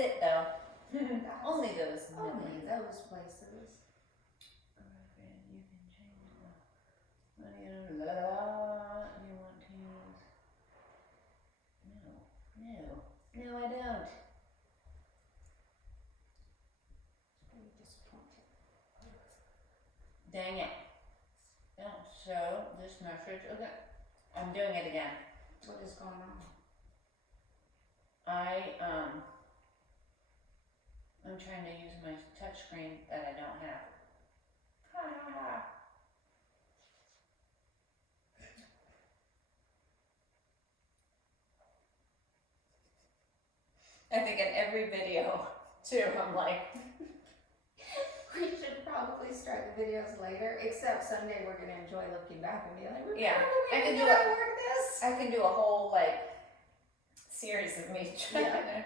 it though. Only those Only millions. those places. You can change the money. You want to use? No, I don't. Very disappointed. Dang it. Don't show this message. Okay, I'm doing it again. What is going on? I'm trying to use my touch screen that I don't have. I think in every video too, I'm like, We should probably start the videos later, except someday we're gonna enjoy looking back and be like, Yeah, remember I when can we do gotta it. work this? I can do a whole like series of me trying Yeah. to,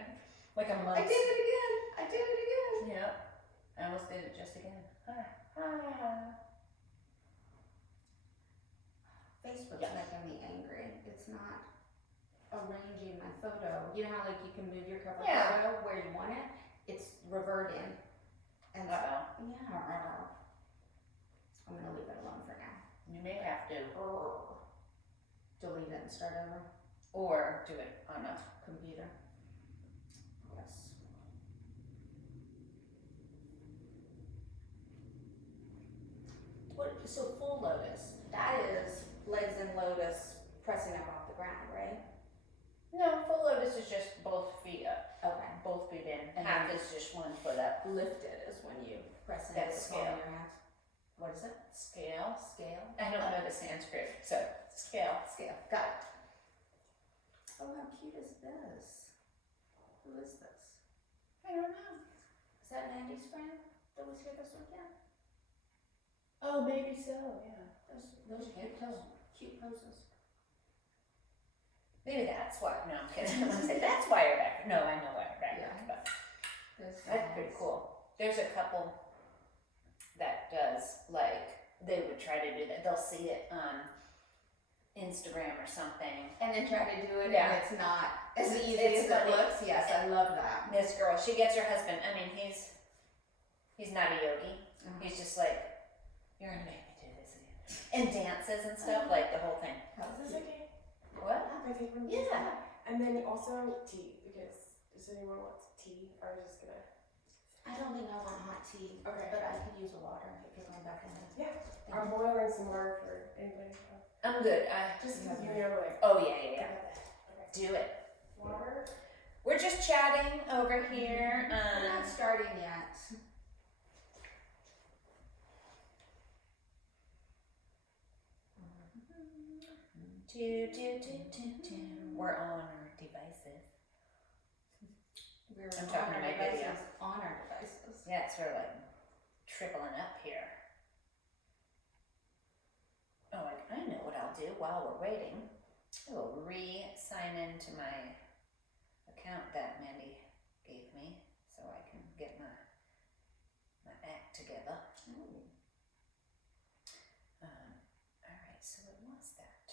like a month. I did it again. I did it again. Yep, I almost did it just again. Facebook's Yeah. making me angry. It's not arranging my photo. You know how like you can move your cover Yeah. photo where you want it? It's reverting. And so, Uh-oh. yeah. I'm gonna leave it alone for now. You may have to, Delete it and start over. or do it on a Computer. Yes. What? So full lotus. That is legs in lotus pressing up off the ground, right? No, full lotus is just both feet up, Okay. both feet in. And Half then is just 1 foot up. Lifted is when you press into That's the palm scale. of your hands. What is it? Scale. Scale? I don't know the Sanskrit, so scale. Scale. Got it. Oh, how cute is this? Who is this? I don't know. Is that Mandy's friend that was here this weekend? Oh, maybe so, yeah. Those Can't cute, tell. cute poses. Maybe that's why. No, I'm kidding. I'm gonna say that's why you're back. No, I know why you're back. Yeah. But This that's pretty cool. There's a couple that does like they would try to do that. They'll see it on Instagram or something. And then try to do it Yeah. and it's not as easy It's as it funny. looks. Yes, I love that. This girl, she gets her husband. I mean, he's not a yogi. He's just like, you're gonna make me do this again, and dances and stuff, like the whole thing. How Is is this it? okay? What? Can I take one? Yeah. And then also tea, because does anyone want tea? I was just gonna. I don't think I want hot tea, Okay. but I could use a water if you're going back in there. Yeah. I'm boiling some water for anybody. I'm good. Just because you know, like. Oh yeah. Okay. Do it. Water. We're just chatting over here. We're not starting yet. We're on our devices. We're I'm on talking our to my devices. video. On our devices. Yeah, it's sort of like tripling up here. Oh, I know what I'll do while we're waiting. I will re-sign into my account that Mandy gave me so I can get my act together. Alright, so it was that.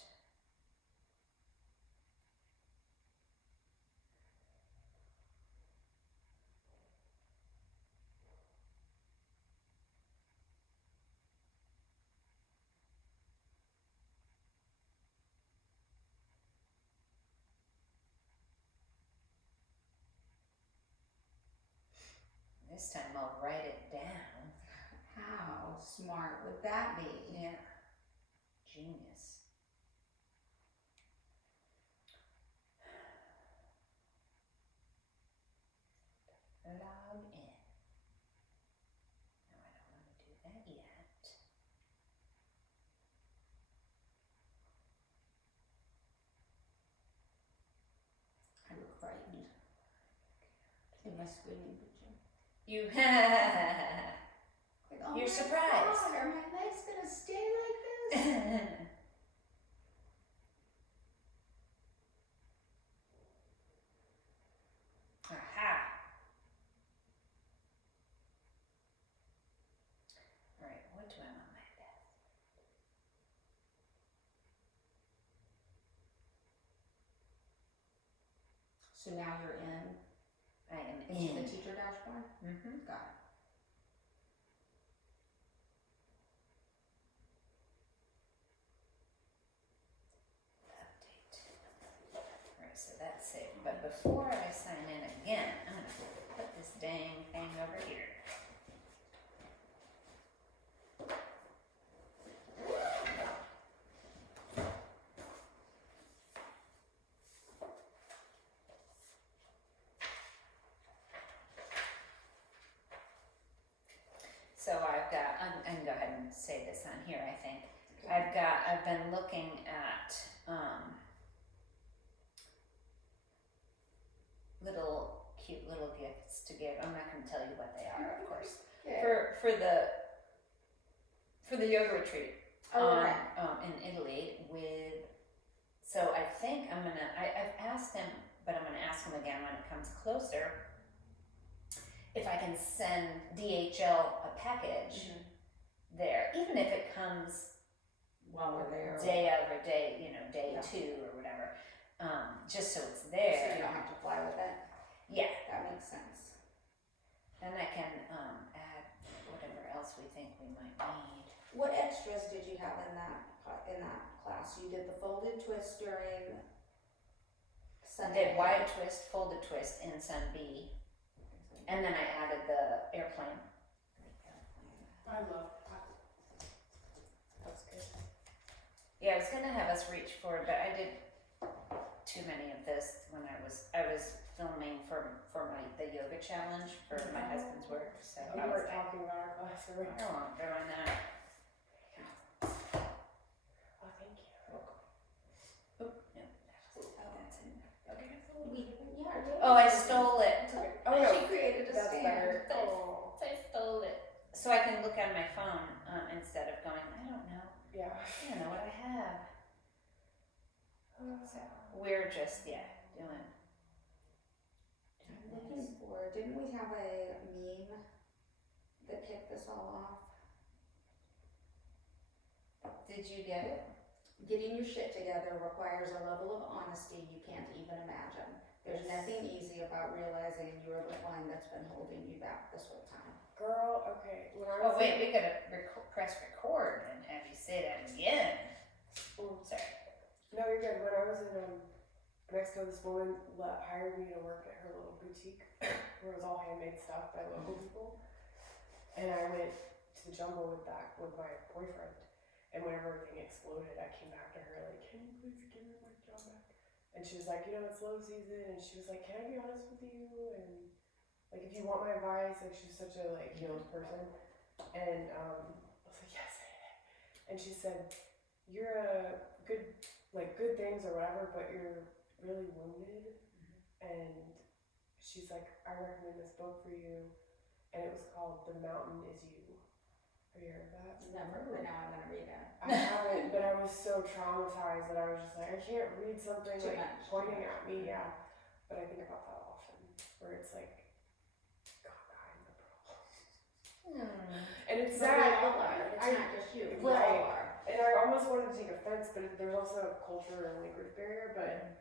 This time I'll write it down. How smart would that be? Yeah. Genius. Log in. No, I don't want to do that yet. I look frightened in my screening picture. You Like, oh You're my surprised. God, are my legs gonna stay like this? Aha. Alright, what do I want my desk? So now you're in I am into in. dashboard? Mm-hmm. Got it. Update. Alright, so that's saved. But before I sign in again, I'm gonna put this dang thing over here. So I've got, I can go ahead and say this on here, I think. I've been looking at, cute little gifts to give. I'm not gonna tell you what they are, of course. Yeah. For the yoga retreat. Oh, okay. In Italy so I think I've asked him, but I'm gonna ask him again when it comes closer, if I can send DHL a package there, even if it comes While we're there. day of or day, day Yeah. 2 or whatever, just so it's So there. you don't have to fly with it? Yeah, That makes sense. and I can add whatever else we think we might need. What extras did you have in that class? You did the folded twist during I Sunday. did wide twist, folded twist in Sun B, and then I added the airplane. I love that. That's good. Yeah, I was gonna have us reach for it, but I did too many of this when I was filming for the yoga challenge for my husband's work. So We I was were like, talking about our class, I right? don't want doing that. Oh, thank you. Oop, no, that's it. Okay. Oh, I stole it. Oh, no. She created a That's stand. better. Nice. Oh, I stole it. So I can look on my phone instead of going, I don't know yeah. what I have. So we're just, doing. I'm looking for, didn't we have a meme that kicked this all off? Did you get it? Getting your shit together requires a level of honesty you can't even imagine. There's nothing easy about realizing you're the one that's been holding you back this whole time. Girl, okay. When I Oh was wait, we gotta press record and have you say that again. Sorry. No, you're good. When I was in Mexico, this woman hired me to work at her little boutique where it was all handmade stuff by local people. And I went to the jungle with my boyfriend. And when everything exploded, I came back to her like, can you please give me my job back? And she was like, it's low season. And she was like, can I be honest with you? And like, if you want my advice, like she was such a healed person. And I was like, yes. And she said, you're a good things or whatever, but you're really wounded. And she's like, I recommend this book for you. And it was called The Mountain Is You. Have you heard of that? Never, but now I'm gonna read it. I haven't, but I was so traumatized that I was just like, I can't read something Too like much. pointing at me, yeah. But I think about that often, where it's like, God, I'm the problem. And it's But sad. we all are. It's not just you. We Right. all are. And I almost wanted to take offense, but there's also a culture and language barrier, but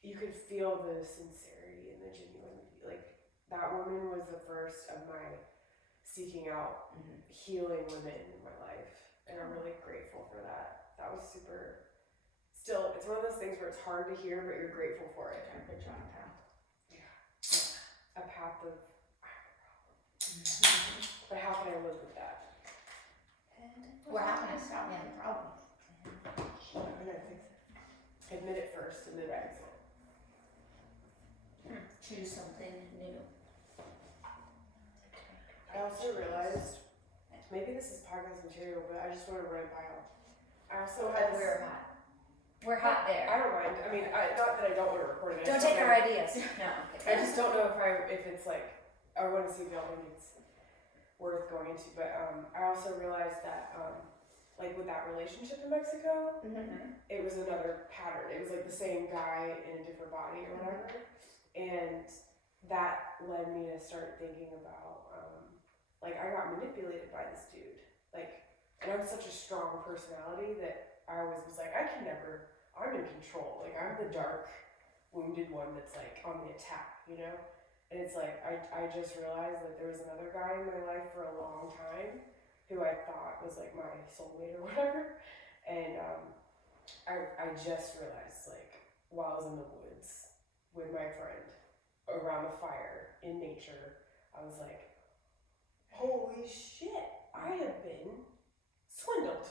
you could feel the sincerity and the genuinity. Like, that woman was the first of my seeking out healing women in my life. And I'm really grateful for that. That was super, still, it's one of those things where it's hard to hear, but you're grateful for it. I put you on a path. A path of, I have a problem. But how can I live with that? What happened? Stop me on the problem. I'm gonna fix it. Admit it first and then fix it. Choose something new. I also realized, maybe this is podcast material, but I just want to run it by y'all. I also had We're hot. We're hot there. I don't mind. I mean, not that I don't want to record it. Don't take our ideas. No. I just don't know if it's like, I want to see if y'all think it's worth going into. But I also realized that like with that relationship in Mexico, it was another pattern. It was like the same guy in a different body or whatever, and that led me to start thinking about like I got manipulated by this dude. Like, and I'm such a strong personality that I always was like, I'm in control. Like, I'm the dark, wounded one that's like on the attack, you know? And it's like, I just realized that there was another guy in my life for a long time who I thought was like my soulmate or whatever. And I just realized, like, while I was in the woods with my friend around the fire in nature, I was like, holy shit, I have been swindled.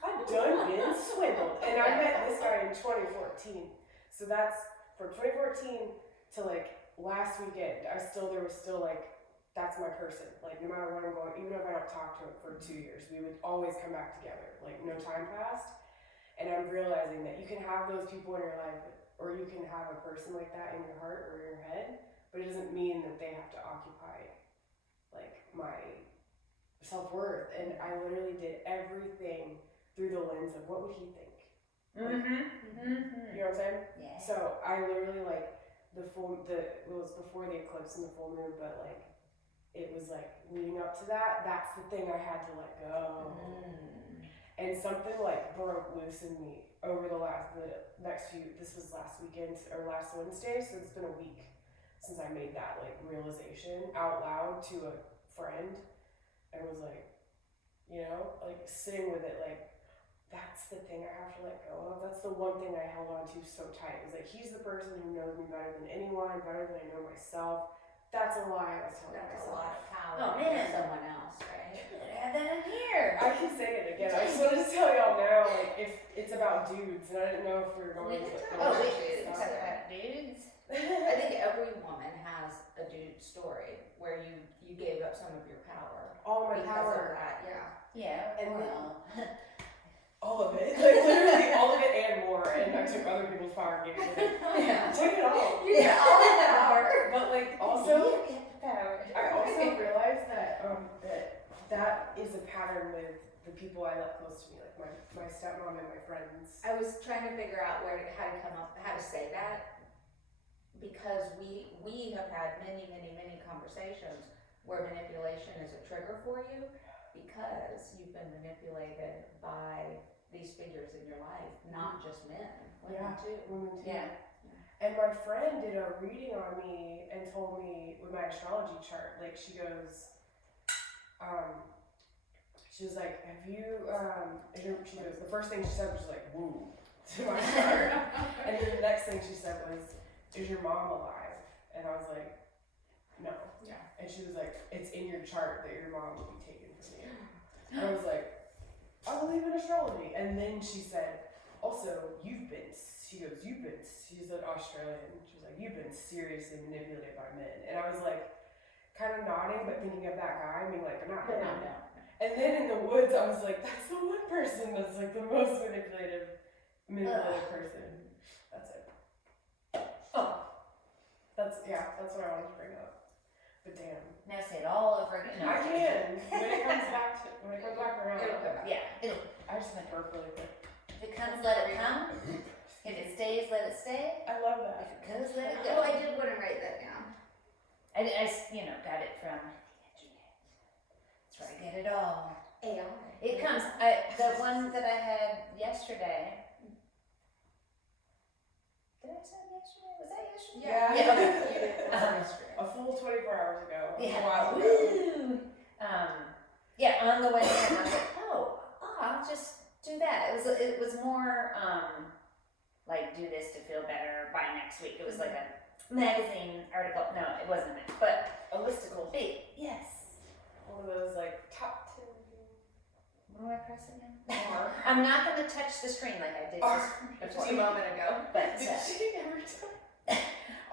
I've done been swindled. And I met this guy in 2014. So that's from 2014 to like last weekend. There was still like, that's my person. Like, no matter what I'm going, even if I don't talk to him for 2 years, we would always come back together. Like, no time passed. And I'm realizing that you can have those people in your life, or you can have a person like that in your heart or in your head, but it doesn't mean that they have to occupy like my self-worth. And I literally did everything through the lens of what would he think. You know what I'm saying? Yeah. So I literally like it was before the eclipse and the full moon, but like it was like leading up to that. That's the thing I had to let go. And something like broke loose in me over this was last weekend or last Wednesday, so it's been a week since I made that like realization out loud to a friend, and was like, you know, like sitting with it, like, that's the thing I have to let go of. That's the one thing I held on to so tight. It was like, he's the person who knows me better than anyone, better than I know myself. That's a lie I was telling That's a myself. lot of power Oh, for man. someone else, right? Add that in here. I can say it again. I just wanted to tell y'all now, like, if it's about dudes, and I didn't know if we were going We to. can Oh, talk we about should dudes. talk about dudes. I think every woman has a dude story where you gave up some of your power All my because power. of that. Yeah. Yeah, And well. All of it. Like, literally all of it and more. And I took other people's power and gave it to them. Yeah. Take it all. You get all of the power. But, like, also, You get the power. I also realized that that is a pattern with the people I let close to me, like my stepmom and my friends. I was trying to figure out how to say that, because we have had many conversations where manipulation is a trigger for you because you've been manipulated by these figures in your life, not just men, women too. Women too. Yeah. And my friend did a reading on me and told me with my astrology chart, like, she goes, she was like, have you, she goes, the first thing she said was like, woo, to my chart. And then the next thing she said was, is your mom alive? And I was like, no. Yeah. And she was like, it's in your chart that your mom will be taken from you. And I was like, I believe in astrology. And then she said, also, she's an Australian, she was like, you've been seriously manipulated by men. And I was like, kind of nodding, but thinking of that guy, being like, not him. No. And then in the woods, I was like, that's the one person that's like the most manipulative person. That's it. Oh. That's what I wanted to bring up. But damn. Now say it all over again. No. I can. When it comes back around. It'll come back. Yeah. I just went burp really quick. If it comes, let it come. If it stays, let it stay. I love If that. it goes, let it Oh, go. I did want to write that down. I got it from the internet. That's where I get it all. AI. It comes. The one that I had yesterday. Did I say it yesterday? Was that yesterday? Yeah. You did it yesterday. A full 24 hours ago. Yeah. A while ago. Woo! Yeah, on the way in, I was like, I'll just do that. It was more like, do this to feel better by next week. It was like a magazine article. No, it wasn't it, but A listicle. big. Yes. One of those like top 10. What do I press again? R. I'm not going to touch the screen like I did just Just a moment ago. but Did she ever tell?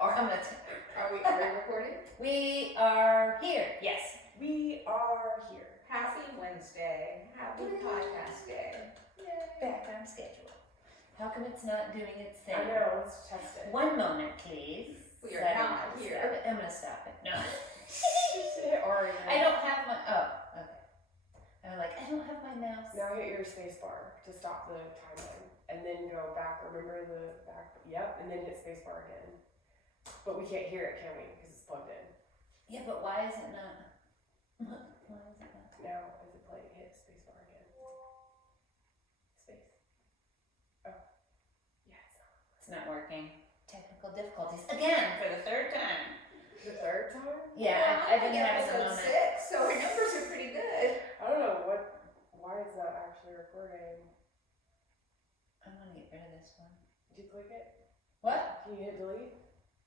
I'm going to. Are we recording? We are here. Yes. We are here. Happy Wednesday. Happy podcast day. Back on schedule. How come it's not doing its thing? I know, let's test it. One moment, please. We are So I don't not have to here. stop it. I'm going to stop it. No. Hit R again. I don't have my. Oh, okay. I'm like, I don't have my mouse. Now hit your space bar to stop the timeline. And then go back. Remember the back? Yep. And then hit space bar again. But we can't hear it, can we? Because it's plugged in. Yeah, but why is it not? Why is it not? Now, as it playing, hit space bar again. Space. Oh. Yeah, it's not. It's not working. Technical difficulties again for the third time. The third time? Yeah, I've been like having a episode moment. 6, so our numbers are pretty good. I don't know why it's not actually recording. I want to get rid of this one. Did you click it? What? Can you hit delete?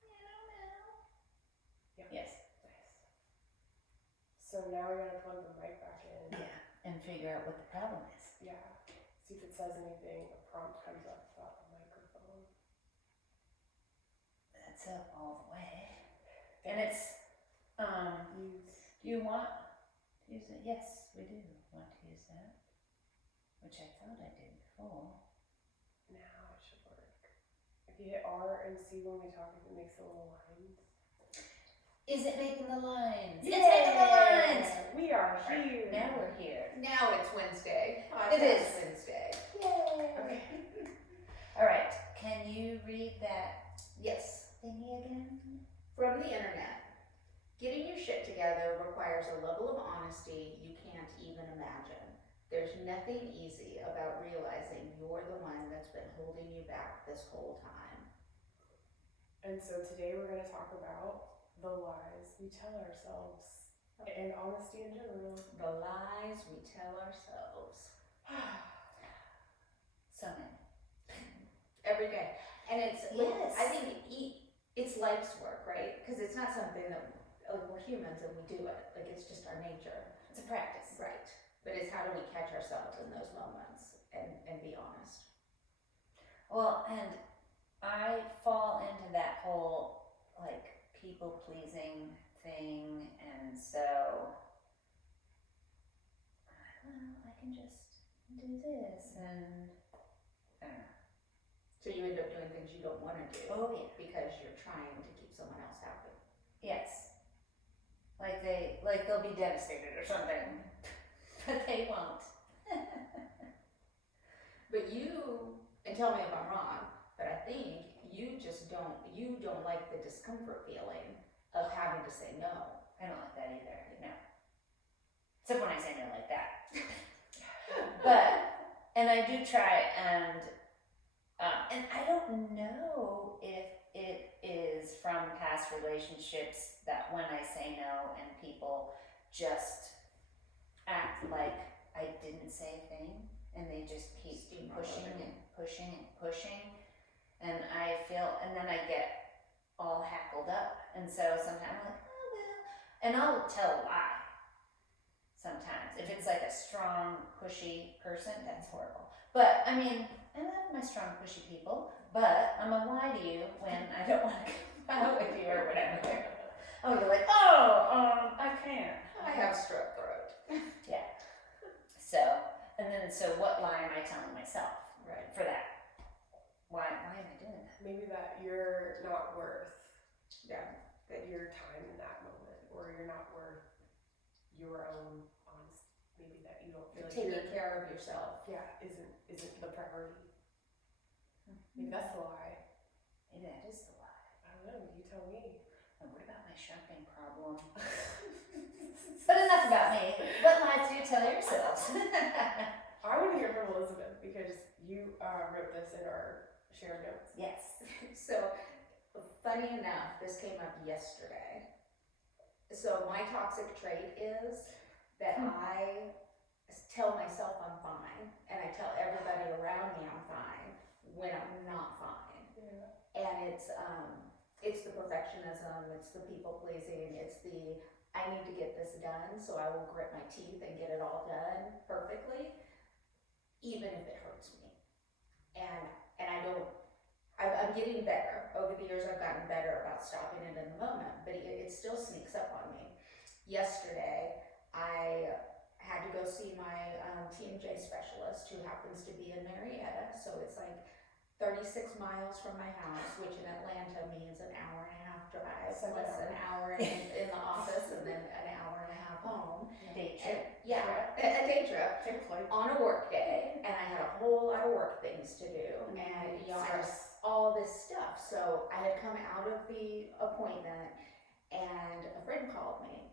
I don't know. Yeah. Yes. Nice. So now we gotta plug the mic back in. Yeah, and figure out what the problem is. Yeah. See if it says anything. A prompt comes up about the microphone. That's up all the way. And it's, Use. do you want to use it? Yes, we do want to use that. Which I thought I did before. Now it should work. If you hit R and C when we talk, if it makes the little lines. Is it making the lines? Yeah! It's making the lines! We are here. Now we're here. Now it's Wednesday. It is. Wednesday. Yay! Okay. Alright, can you read that Yes. thingy again? From the internet. Getting your shit together requires a level of honesty you can't even imagine. There's nothing easy about realizing you're the one that's been holding you back this whole time. And so today we're going to talk about the lies we tell ourselves and honesty in general. The lies we tell ourselves. So many. Every day. And it's, Yes. I think it's life's work, right? Because it's not something that, like, we're humans and we do it. Like, it's just our nature. It's a practice. Right. But it's how do we catch ourselves in those moments and be honest. Well, and I fall into that whole, like, people pleasing thing, and so, well, I can just do this, and I don't know. So you end up doing things you don't want to do Oh, yeah. because you're trying to keep someone else happy. Yes. Like they'll be devastated or something, but they won't. But you, and tell me if I'm wrong, but I think you don't like the discomfort feeling of having to say no. I don't like that either, no. Except when I say no like that. And I do try, and I don't know if it is from past relationships that when I say no and people just act like I didn't say a thing, and they just keep pushing and pushing and pushing, and I feel, and then I get all hackled up, and so sometimes I'm like, oh well, and I'll tell a lie. Sometimes, if it's like a strong, pushy person, that's horrible. But I mean, I love my strong, pushy people, but I'm gonna lie to you when I don't want to come out with you or whatever. Oh, you're like, I can't. I have strep throat. Yeah. So what lie am I telling myself Right. for that? Why am I doing that? Maybe that you're not worth Yeah. your time in that moment, or you're not worth your own honest. Maybe that you don't feel like Taking care of yourself. isn't the priority. Maybe that's the lie. Maybe that is the lie. I don't know. You tell me. And what about my shopping problem? But enough about me. What lies do you tell yourselves? I want to hear from Elizabeth because you wrote this in our shared notes. Yes. So, funny enough, this came up yesterday. So my toxic trait is that I tell myself I'm fine, and I tell everybody around me I'm fine when I'm not fine. Yeah. And it's the perfectionism, it's the people pleasing, it's the I need to get this done, so I will grit my teeth and get it all done perfectly, even if it hurts me. And I'm getting better. Over the years I've gotten better about stopping it in the moment, but it still sneaks up on me. Yesterday, I had to go see my TMJ specialist, who happens to be in Marietta, so it's like 36 miles from my house, which in Atlanta means an hour and a half drive, plus an hour in the office, and then an hour and a half home. Day trip. Yeah, a day trip Take a flight. on a work day, and I had a whole lot of work things to do, and I had all this stuff. So I had come out of the appointment, and a friend called me,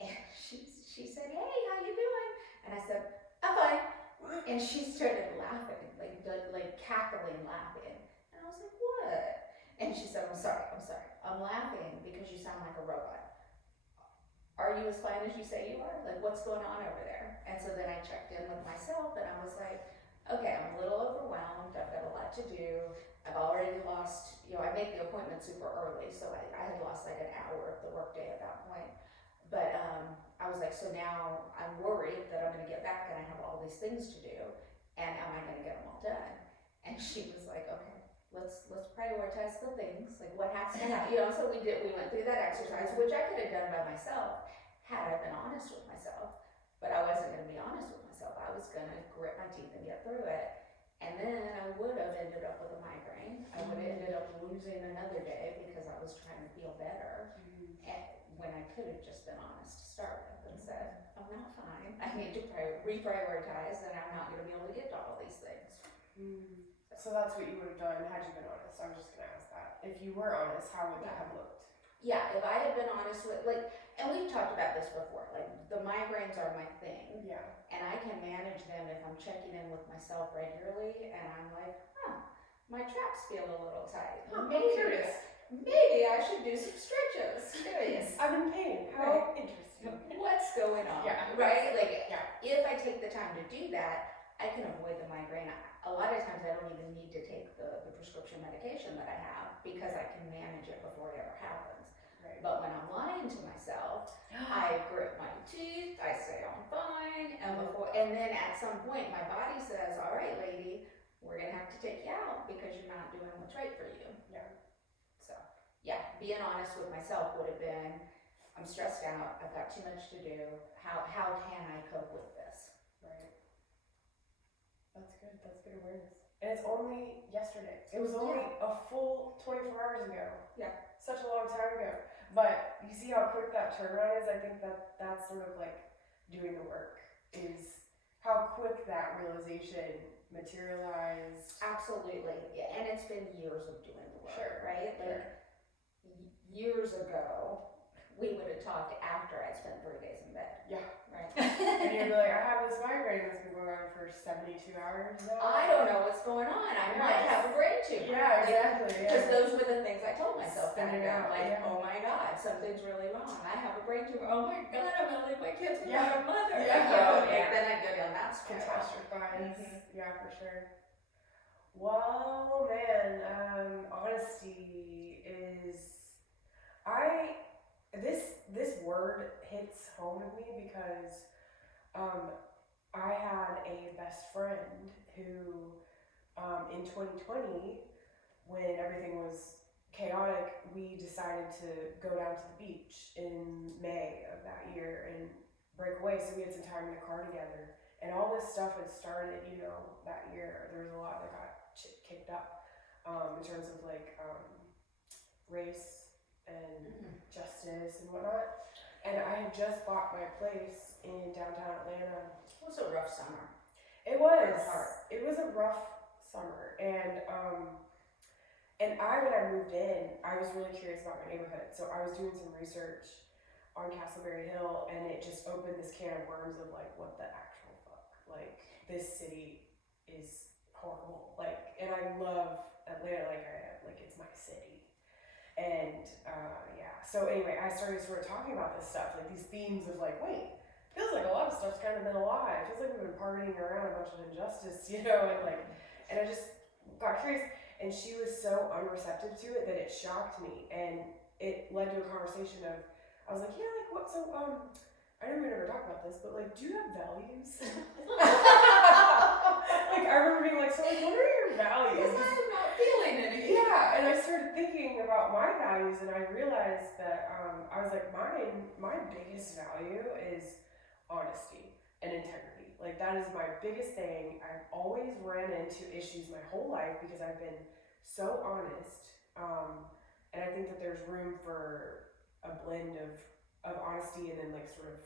and she said, "Hey, how you doing?" And I said, "I'm fine." And she started laughing, like cackling, laughing, and I was like, "What?" And she said, I'm sorry. I'm laughing because you sound like a robot. Are you as fine as you say you are? Like, what's going on over there? And so then I checked in with myself and I was like, okay, I'm a little overwhelmed. I've got a lot to do. I've already lost, I make the appointment super early, so I had lost like an hour of the workday at that point. But I was like, so now I'm worried that I'm gonna get back and I have all these things to do, and am I gonna get them all done? And she was like, okay, let's prioritize the things, like what has to happen, so we went through that exercise, which I could have done by myself had I been honest with myself, but I wasn't gonna be honest with myself. I was gonna grit my teeth and get through it, and then I would have ended up with a migraine. I would have ended up losing another day because I was trying to feel better, and when I could have just been honest to start with and said, I'm not fine, I need to reprioritize, and I'm not gonna be able to get to all these things. So that's what you would have done had you been honest. I was just gonna ask that. If you were honest, how would that have looked? Yeah, if I had been honest with, like, and we've talked about this before, like, the migraines are my thing. Yeah. And I can manage them if I'm checking in with myself regularly, and I'm like, my traps feel a little tight. I'm curious. Maybe I should do some stretches. Curious. I'm in pain. How interesting. What's going on? Yeah. Right? Like, yeah. If I take the time to do that, I can avoid the migraine. A lot of times I don't even need to take the prescription medication that I have because I can manage it before it ever happens. Right. But when I'm lying to myself, I grit my teeth, I say I'm fine, and then at some point my body says, all right, lady, we're gonna have to take you out because you're not doing what's right for you. Yeah. So, yeah, being honest with myself would have been, I'm stressed out, I've got too much to do, how can I cope with this? Right. That's good awareness. And it's only yesterday. It was only a full 24 hours ago. Yeah. Such a long time ago. But you see how quick that turnaround is? I think that's sort of like doing the work, is how quick that realization materialized. Absolutely. Yeah, and it's been years of doing the work, Sure. right? Like, years ago, we would have talked after I spent 3 days in bed. Yeah. Right? And you'd be like, I have this migraine that's been going on for 72 hours now. I don't know what's going on. I might have a brain tumor. Yeah, exactly. Because those were the things I told myself back Spinning then. out, Like, yeah. oh my God, something's really wrong. I have a brain tumor. Oh my God, I'm gonna leave my kids without Yeah. a mother. Yeah. Then I go down that spiral. Catastrophize. Yeah, for sure. Well, man, honesty is, this word hits home with me because I had a best friend who in 2020, when everything was chaotic, we decided to go down to the beach in May of that year and break away, so we had some time in the car together. And all this stuff had started, that year. There was a lot that got kicked up in terms of like race and justice and whatnot. And I had just bought my place in downtown Atlanta. It was a rough summer. It was. Hard. It was a rough summer, and when I moved in, I was really curious about my neighborhood. So I was doing some research on Castleberry Hill, and it just opened this can of worms of like, what the actual fuck? Like, this city is horrible. Like, and I love Atlanta, like it's my city. And so anyway, I started sort of talking about this stuff, like these themes of like, wait, feels like a lot of stuff's kind of been a lie. It feels like we've been partying around a bunch of injustice, and I just got curious. And she was so unreceptive to it that it shocked me, and it led to a conversation of, I was like, yeah, like what? So I know we never talked about this, but like, do you have values? Like, I remember being like, so like, what are your values? Because I'm not feeling anything. Yeah, and I started thinking about my values, and I realized that I was like, my biggest value is honesty and integrity. Like, that is my biggest thing. I've always ran into issues my whole life because I've been so honest, and I think that there's room for a blend of honesty and then like sort of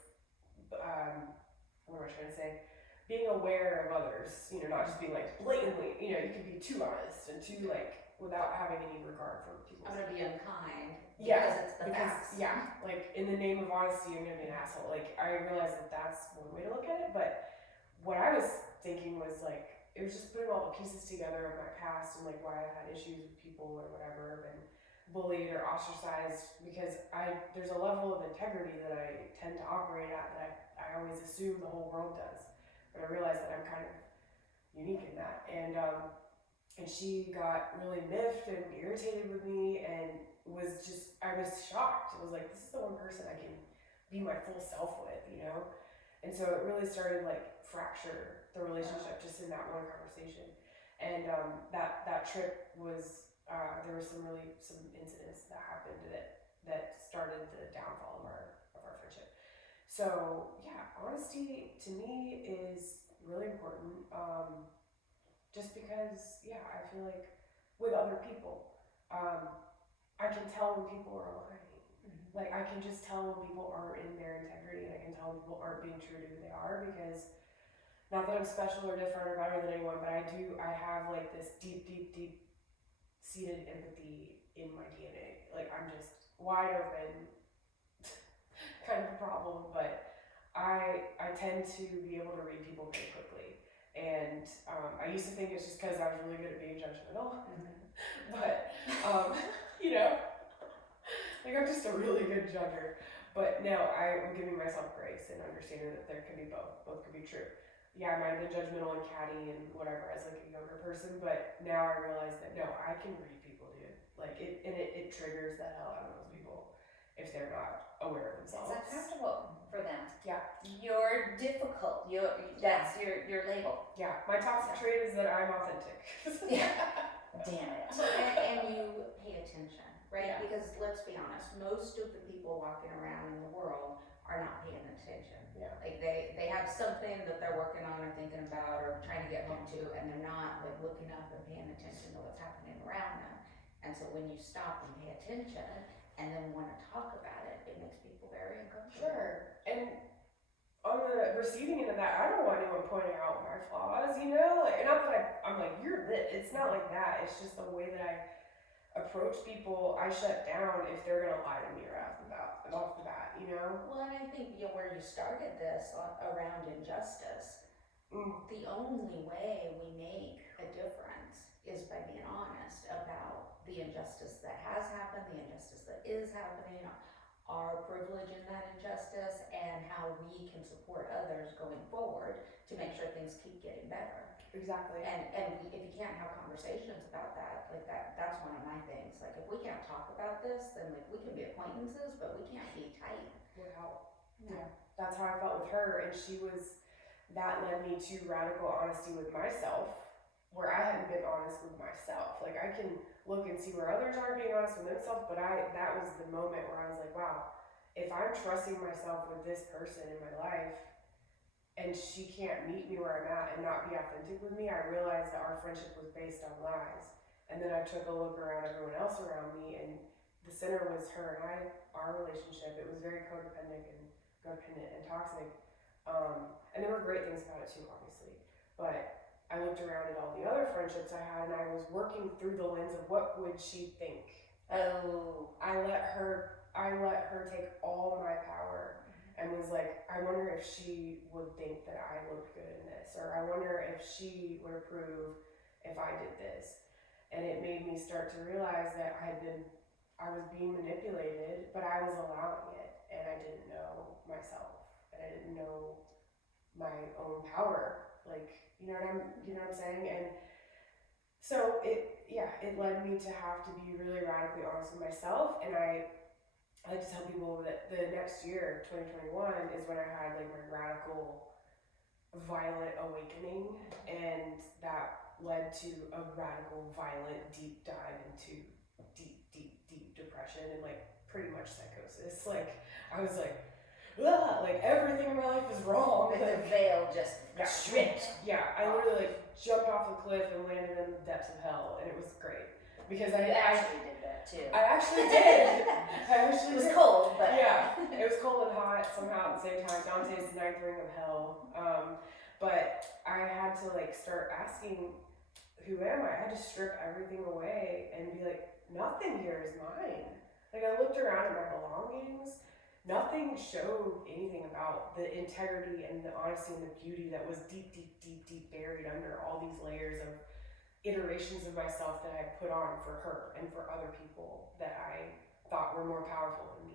what am I trying to say? Being aware of others, not just being like blatantly, you can be too honest and too like without having any regard for people. I'm gonna be unkind. Yeah, because it's the facts. Yeah, like in the name of honesty, I'm gonna be an asshole. Like, I realized that that's one way to look at it, but what I was thinking was like, it was just putting all the pieces together of my past and like why I've had issues with people or whatever. And bullied or ostracized because there's a level of integrity that I tend to operate at that I always assume the whole world does. But I realize that I'm kind of unique in that. And she got really miffed and irritated with me and I was shocked. It was like, this is the one person I can be my full self with, you know? And so it really started like fracture the relationship just in that one conversation. And that trip was, there were some incidents that happened that started the downfall of our friendship. So yeah, honesty to me is really important. Just because, yeah, I feel like with other people, I can tell when people are lying. Mm-hmm. Like, I can just tell when people aren't in their integrity, and I can tell when people aren't being true to who they are, because not that I'm special or different or better than anyone, but I have like this deep seated empathy in my DNA. Like, I'm just wide open, kind of a problem, but I tend to be able to read people very quickly. And I used to think it's just because I was really good at being judgmental. But, you know, like I'm just a really good judger. But no, I'm giving myself grace and understanding that there can be both. Both could be true. Yeah, I might have been judgmental and catty and whatever as like a younger person, but now I realize that no, I can read people, dude. Like it triggers the hell out of those people if they're not aware of themselves. It's uncomfortable for them. Yeah. You're difficult. That's your label. Yeah. My toxic trait is that I'm authentic. Yeah. Damn it. And you pay attention, right? Yeah. Because let's be honest, most of the people walking around in the world are not paying attention. Yeah. Like they have something that they're working on or thinking about or trying to get home to, and they're not like looking up and paying attention to what's happening around them. And so when you stop and pay attention and then want to talk about it, it makes people very uncomfortable. Sure. And on the receiving end of that, I don't want anyone pointing out my flaws, you know? Like, not that I'm like, you're this. It's not like that. It's just the way that I approach people. I shut down if they're gonna lie to me right off the bat, you know? Well, and I think where you started this around injustice, the only way we make a difference is by being honest about the injustice that has happened, the injustice that is happening, our privilege in that injustice, and how we can support others going forward to make sure things keep getting better. Exactly. And if you can't have conversations about that, like that's one of my things. Like if we can't talk about this, then like we can be acquaintances, but we can't be tight. Without. Yeah. That's how I felt with her, and that led me to radical honesty with myself, where I hadn't been honest with myself. Like I can look and see where others aren't being honest with themselves, but that was the moment where I was like, wow, if I'm trusting myself with this person in my life and she can't meet me where I'm at and not be authentic with me, I realized that our friendship was based on lies. And then I took a look around everyone else around me, and the center was her and our relationship. It was very codependent and toxic. And there were great things about it too, obviously. But I looked around at all the other friendships I had, and I was working through the lens of what would she think. Oh. I let her take all my power, and was like, I wonder if she would think that I looked good in this, or I wonder if she would approve if I did this. And it made me start to realize that I was being manipulated, but I was allowing it, and I didn't know myself, and I didn't know my own power. Like, you know what I'm saying? And so it led me to have to be really radically honest with myself. And I like to tell people that the next year, 2021, is when I had like my radical, violent awakening, and that led to a radical, violent, deep dive into deep depression and like pretty much psychosis. Like I was like, ugh, like everything in my life is wrong. Like like, the veil just stripped. Yeah, I literally like jumped off a cliff and landed in the depths of hell, and it was great because You actually did that too. I actually did. It was cold, but yeah, it was cold and hot somehow at the same time. Dante's the ninth ring of hell. But I had to like start asking, who am I? I had to strip everything away and be like, nothing here is mine. Like I looked around at my belongings. Nothing showed anything about the integrity and the honesty and the beauty that was deep buried under all these layers of iterations of myself that I put on for her and for other people that I thought were more powerful than me.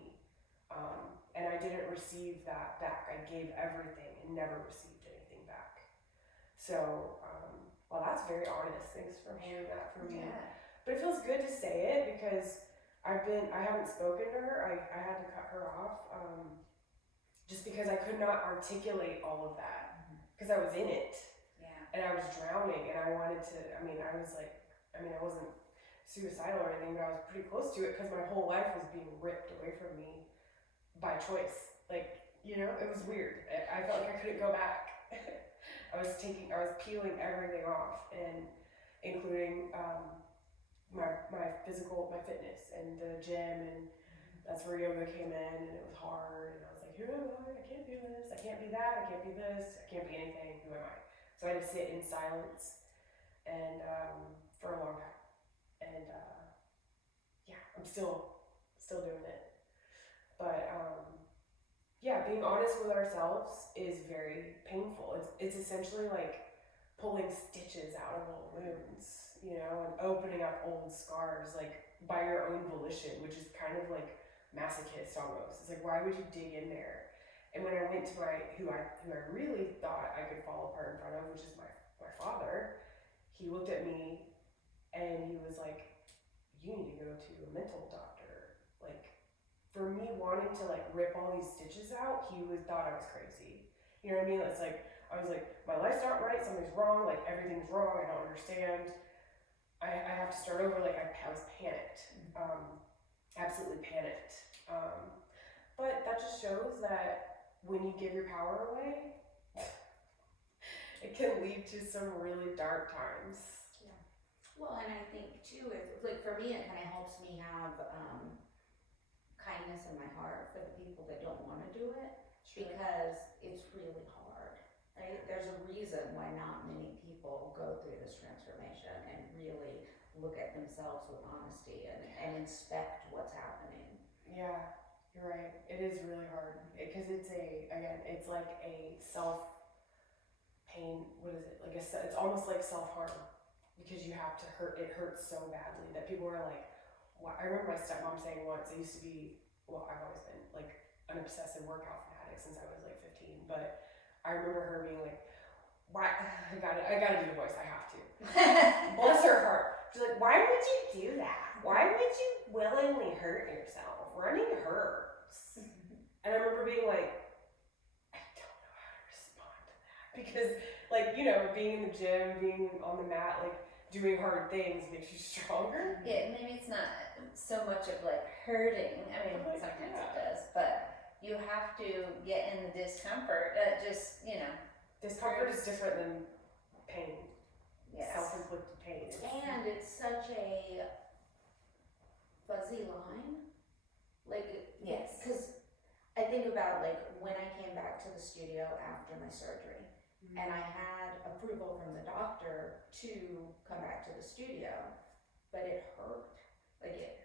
And I didn't receive that back. I gave everything and never received anything back. So, well, that's very honest. Thanks for sharing that for me. Yeah. But it feels good to say it because I haven't spoken to her. I had to cut her off just because I could not articulate all of that because I was in it. Yeah. And I was drowning and I wanted to, I wasn't suicidal or anything, but I was pretty close to it because my whole life was being ripped away from me by choice. Like, it was weird. I felt like I couldn't go back. I was peeling everything off, and including my fitness and the gym, and that's where yoga came in, and it was hard, and I was like, I can't do this, I can't be that, I can't be this, I can't be anything, who am I? So I had to sit in silence and for a long time. And I'm still doing it. But being honest with ourselves is very painful. It's essentially like pulling stitches out of old wounds, and opening up old scars, like by your own volition, which is kind of like masochist almost. It's like, why would you dig in there? And when I went to who I really thought I could fall apart in front of, which is my father, he looked at me and he was like, you need to go to a mental doctor. Like, for me wanting to like rip all these stitches out, he thought I was crazy. You know what I mean? It's like, I was like, my life's not right, something's wrong, like everything's wrong, I don't understand. I have to start over, like I was panicked. Absolutely panicked. But that just shows that when you give your power away, it can lead to some really dark times. Yeah. Well, and I think too, like for me, it kind of helps me have kindness in my heart for the people that don't want to do it, because it's really hard. Right? There's a reason why not many people go through this transformation and really look at themselves with honesty and inspect what's happening. Yeah, you're right. It is really hard because it's like a self-pain. What is it? Like it's almost like self-harm because you have to hurt. It hurts so badly that people are like, well, I remember my stepmom saying once, I used to be, I've always been like an obsessive workout fanatic since I was like 15, but I remember her being like, why, I gotta do the voice, I have to. Bless her heart. She's like, why would you do that? Why would you willingly hurt yourself? Running hurts. And I remember being like, I don't know how to respond to that. Because like, being in the gym, being on the mat, like doing hard things makes you stronger. Yeah, maybe it's not so much of like hurting. I mean, sometimes it does, but you have to get in the discomfort. Discomfort is different than pain. Yes. Self-inflicted pain. And it's such a fuzzy line. Like, Yes. because I think about like when I came back to the studio after my surgery, and I had approval from the doctor to come back to the studio, but it hurt. Like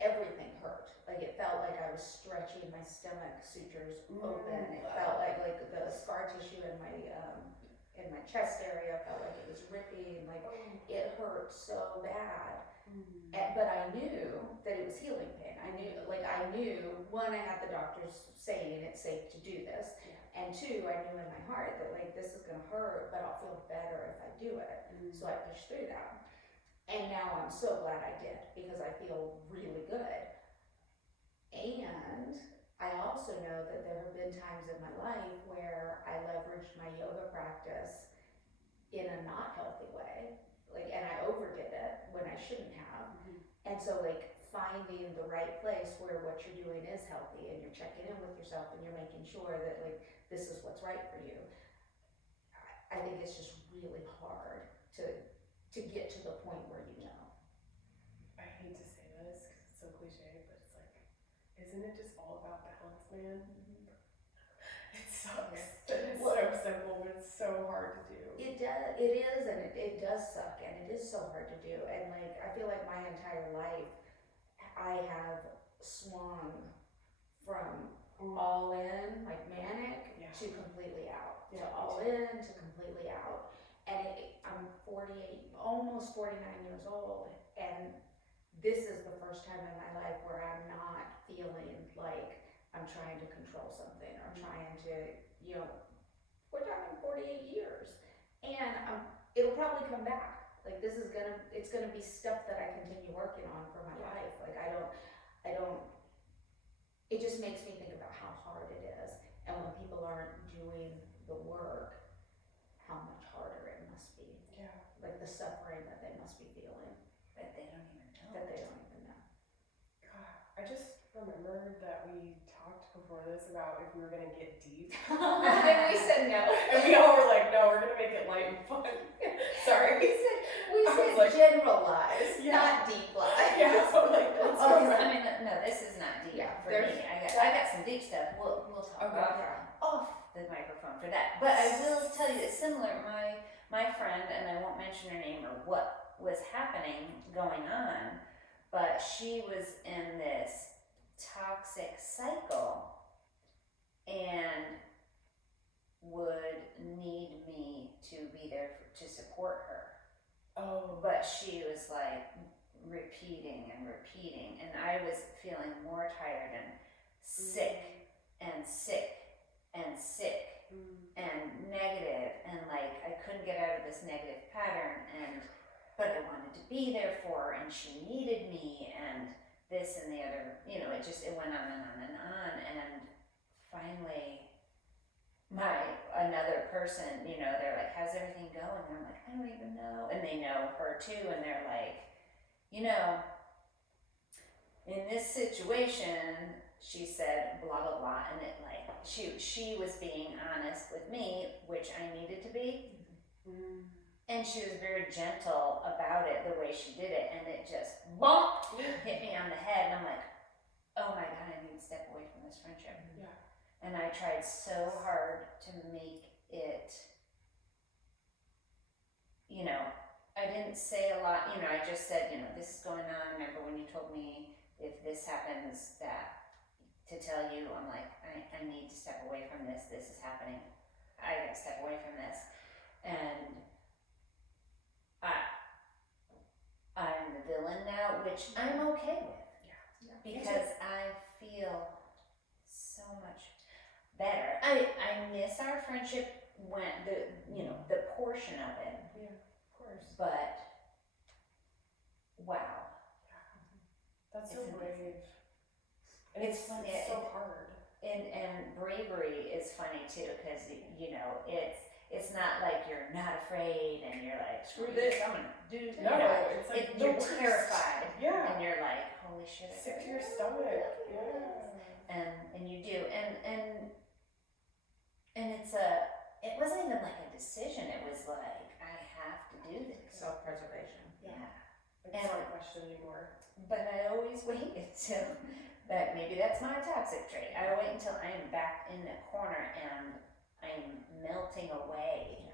everything hurt. Like it felt like I was stretching my stomach sutures open. It felt like the scar tissue in my chest area felt like it was ripping. Like it hurt so bad. But I knew that it was healing pain. I knew one, I had the doctors saying it's safe to do this, and two, I knew in my heart that like this is gonna hurt, but I'll feel better if I do it. So I pushed through that, and now I'm so glad I did because I feel really good. And I also know that there have been times in my life where I leveraged my yoga practice in a not healthy way, and I overdid it when I shouldn't have. And so finding the right place where what you're doing is healthy and you're checking in with yourself and you're making sure that this is what's right for you. I think it's just really hard to get to the point where you know. I hate to say this because it's so cliche, but it's like, isn't it just all about balance, man? It sucks. It's so simple, but it's so hard to do. It is, and it does suck, and it is so hard to do. And I feel like my entire life, I have swung from all in, manic, to completely out, to all in, to completely out. and I'm 48, almost 49 years old, and this is the first time in my life where I'm not feeling like I'm trying to control something or trying to, you know, we're talking 48 years, and it'll probably come back. Like it's gonna be stuff that I continue working on for my life. Like I don't. It just makes me think about how hard it is, and when people aren't doing the work, how much harder it must be. Yeah. Like the suffering that they must be feeling. That they don't even know. That they don't even know. God, I just remembered that we talked before this about if we were gonna get deep. And we said no. And we all were like, no, we're gonna make it light and fun. Sorry. We said like, generalize, yeah. not deep lies. Yeah, so like, let's Oh, go 'cause, back. I mean, no, this is not deep Yeah, for there's- me. I got some deep stuff. We'll talk Okay. about off the microphone for that. But I will tell you it's similar. My friend, and I won't mention her name or what was happening going on, but she was in this toxic cycle and would need me to be there to support her. Oh. But she was like repeating, and I was feeling more tired and sick and sick and sick and negative, and like I couldn't get out of this negative pattern, but I wanted to be there for her, and she needed me, and this and the other, you know, it went on and on and on, and finally another person, you know, they're like, how's everything going? And I'm like, I don't even know. And they know her too, and they're like, you know, in this situation, she said blah blah blah, and it like she was being honest with me, which I needed to be, and she was very gentle about it, the way she did it, and it just bonk hit me on the head, and I'm like, oh my god, I need to step away from this friendship. Yeah. And I tried so hard to make it, you know, I didn't say a lot, you know, I just said, you know, this is going on. Remember when you told me if this happens that to tell you, I'm like, I need to step away from this. This is happening. I gotta step away from this. And I'm the villain now, which I'm okay with. Yeah. Because I feel so much better. I miss our friendship when the portion of it. Yeah, of course. But wow. That's so It's brave. amazing. And It's funny, It's so hard. And bravery is funny too, because you know it's not like you're not afraid and you're like, screw this, I'm gonna do this. No, it's like the you're worst. terrified. Yeah. And you're like, holy shit. I Sick to gotta your go. stomach. Yeah. And you do. And it wasn't even like a decision, it was like, I have to do this. Self-preservation. Yeah. I just don't question anymore. But I always wait until that maybe that's my toxic trait. I wait until I am back in the corner and I'm melting away.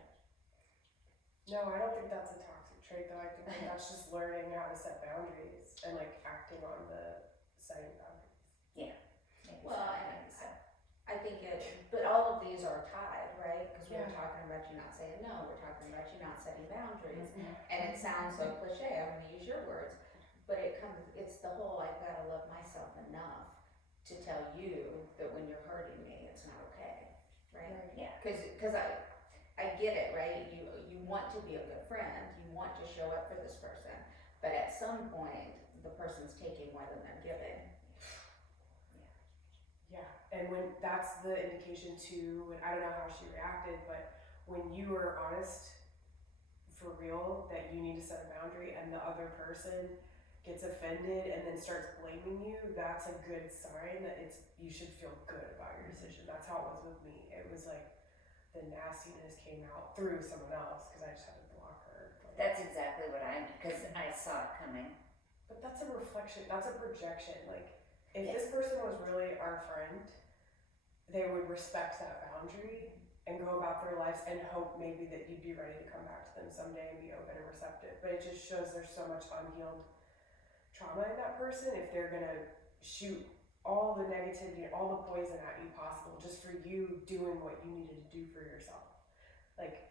No, I don't think that's a toxic trait though. I think that's just learning how to set boundaries and like acting on the setting boundaries. Maybe Well, so, and maybe so. I think but all of these are tied, right? Because we're Yeah. talking about you not saying no, we're talking about you not setting boundaries. Mhm. And it sounds so cliche, I'm gonna use your words, but it's the whole, I've gotta love myself enough to tell you that when you're hurting me, it's not okay, right? Yeah. Cause I get it, right? You want to be a good friend, you want to show up for this person, but at some point, the person's taking more than they're giving. Yeah, and when that's the indication too, when I don't know how she reacted, but when you are honest for real that you need to set a boundary and the other person gets offended and then starts blaming you, that's a good sign that you should feel good about your decision. That's how it was with me. It was like the nastiness came out through someone else because I just had to block her. That's exactly what I meant, because I saw it coming. But that's a reflection, that's a projection. Like, if Yeah. this person was really our friend, they would respect that boundary and go about their lives and hope maybe that you'd be ready to come back to them someday and be open and receptive. But it just shows there's so much unhealed trauma in that person if they're gonna shoot all the negativity, all the poison at you possible just for you doing what you needed to do for yourself. Like,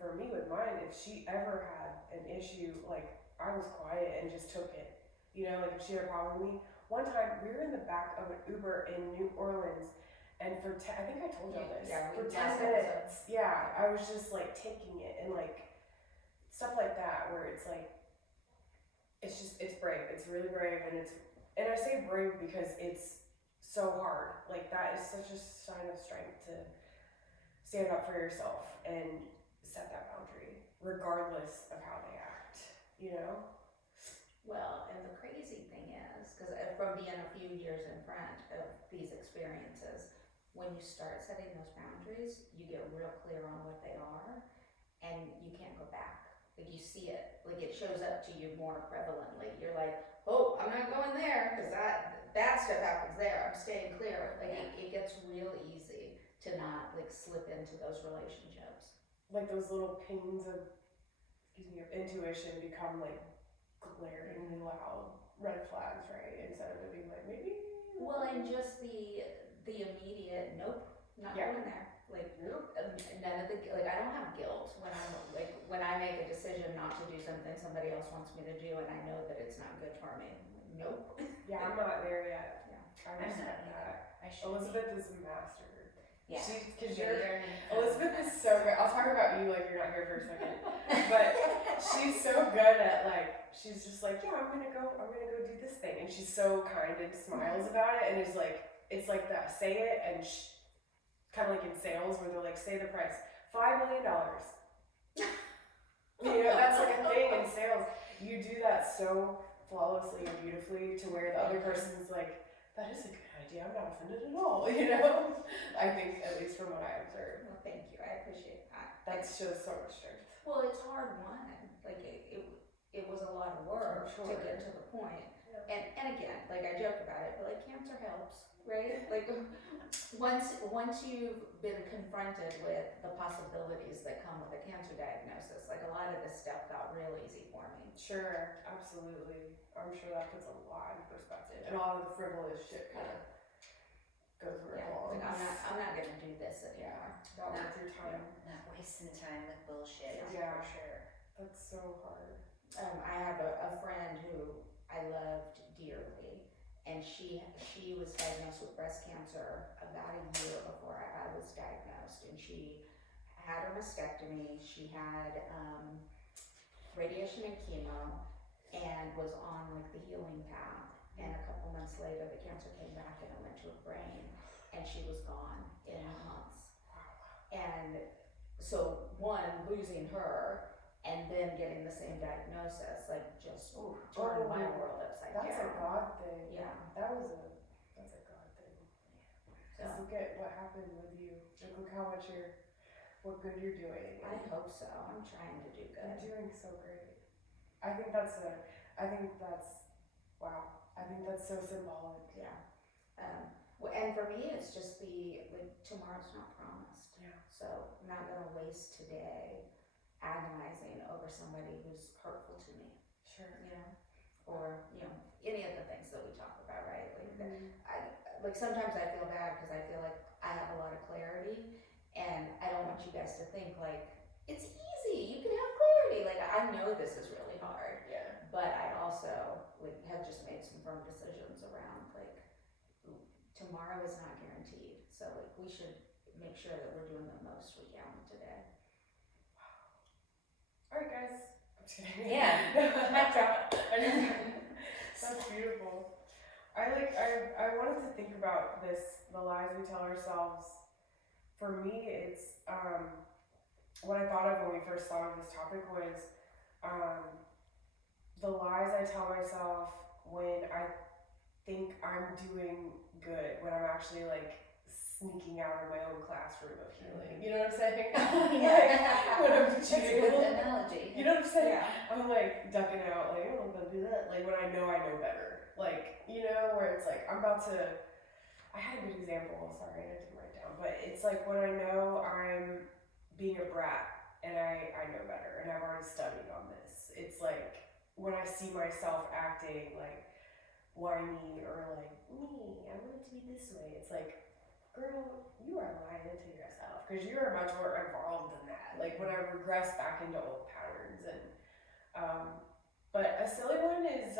for me with mine, if she ever had an issue, like I was quiet and just took it. You know, like if she had a problem with me. One time we were in the back of an Uber in New Orleans, and for I think I told y'all this. Yeah, for 10 last minutes, yeah, I was just like taking it and like stuff like that, where it's like it's brave. It's really brave, and I say brave because it's so hard. Like that is such a sign of strength to stand up for yourself and set that boundary, regardless of how they act. You know. Well, and the crazy thing is, because from being a few years in front of these experiences, when you start setting those boundaries, you get real clear on what they are, and you can't go back. Like you see it, like it shows up to you more prevalently. You're like, oh, I'm not going there because that stuff happens there. I'm staying clear. Like it gets real easy to not like slip into those relationships. Like those little pings of, of intuition become like glaringly loud red flags, right? Instead of it being like maybe. Well, and just the immediate nope, not going there. Like none of the like I don't have guilt when I make a decision not to do something somebody else wants me to do and I know that it's not good for me. Nope. Yeah, I'm not there yet. Yeah. I respect that. I should Elizabeth is a master. Yeah. Because You're you're learning. Elizabeth is so good. I'll talk about you like you're not here for a second. But she's so good at like she's just like, yeah, I'm gonna go do this thing, and she's so kind and smiles about it, and it's like that say it and kind of like in sales where they're like, say the price, $5 million. You know, that's like a thing in sales. You do that so flawlessly and beautifully to where the other person's like, that is a good idea, I'm not offended at all, you know? I think, at least from what I observed. Well, thank you. I appreciate that. That shows so much strength. Well, it's hard won. Like it was a lot of work Sure. to get to the point. Yeah. And again, like I joke about it, but like cancer helps, right? Like once you've been confronted with the possibilities that come with a cancer diagnosis, like a lot of this stuff got real easy for me. Sure, absolutely. I'm sure that puts a lot in perspective. And all of the frivolous shit kind of goes where it belongs. Like I'm not gonna do this anymore. Not worth your time. Not wasting time with bullshit. Yeah. For sure. That's so hard. I have a friend who I loved dearly, and she was diagnosed with breast cancer about a year before I was diagnosed, and she had her mastectomy, she had radiation and chemo, and was on like the healing path, and a couple months later the cancer came back and it went to her brain, and she was gone in months. And so one, losing her, and then getting the same diagnosis, like just turned my world upside down. That's a God thing. Yeah. That's a God thing. So Just look at what happened with you. Like, look how much what good you're doing. I hope so. I'm trying to do You're good. doing so great. I think that's wow. I think that's so symbolic. Yeah. And for me, it's just tomorrow's not promised. Yeah. So I'm not gonna waste today agonizing over somebody who's hurtful to me. Sure. You know, or any of the things that we talk about, right? Like Mm-hmm. sometimes I feel bad because I feel like I have a lot of clarity, and I don't want you guys to think like it's easy. You can have clarity. Like I know this is really hard, Yeah. but I also have just made some firm decisions around tomorrow is not guaranteed. So we should make sure that we're doing the most we can today. All right, guys. I'm just kidding. Yeah. That's beautiful. I wanted to think about the lies we tell ourselves. For me, it's what I thought of when we first thought of this topic was the lies I tell myself when I think I'm doing good, when I'm actually sneaking out of my own classroom of healing. You know what I'm saying? When I'm That's a good analogy. You know what I'm saying? Yeah. I'm ducking out, oh, I'm gonna do that. When I know better. Where it's I'm about to. I had a good example, sorry, I didn't write it down. But it's when I know I'm being a brat and I know better and I've already studied on this. It's when I see myself acting whiny or me, I want it to be this way. It's girl, you are lying to yourself because you are much more evolved than that. Like when I regress back into old patterns, and but a silly one is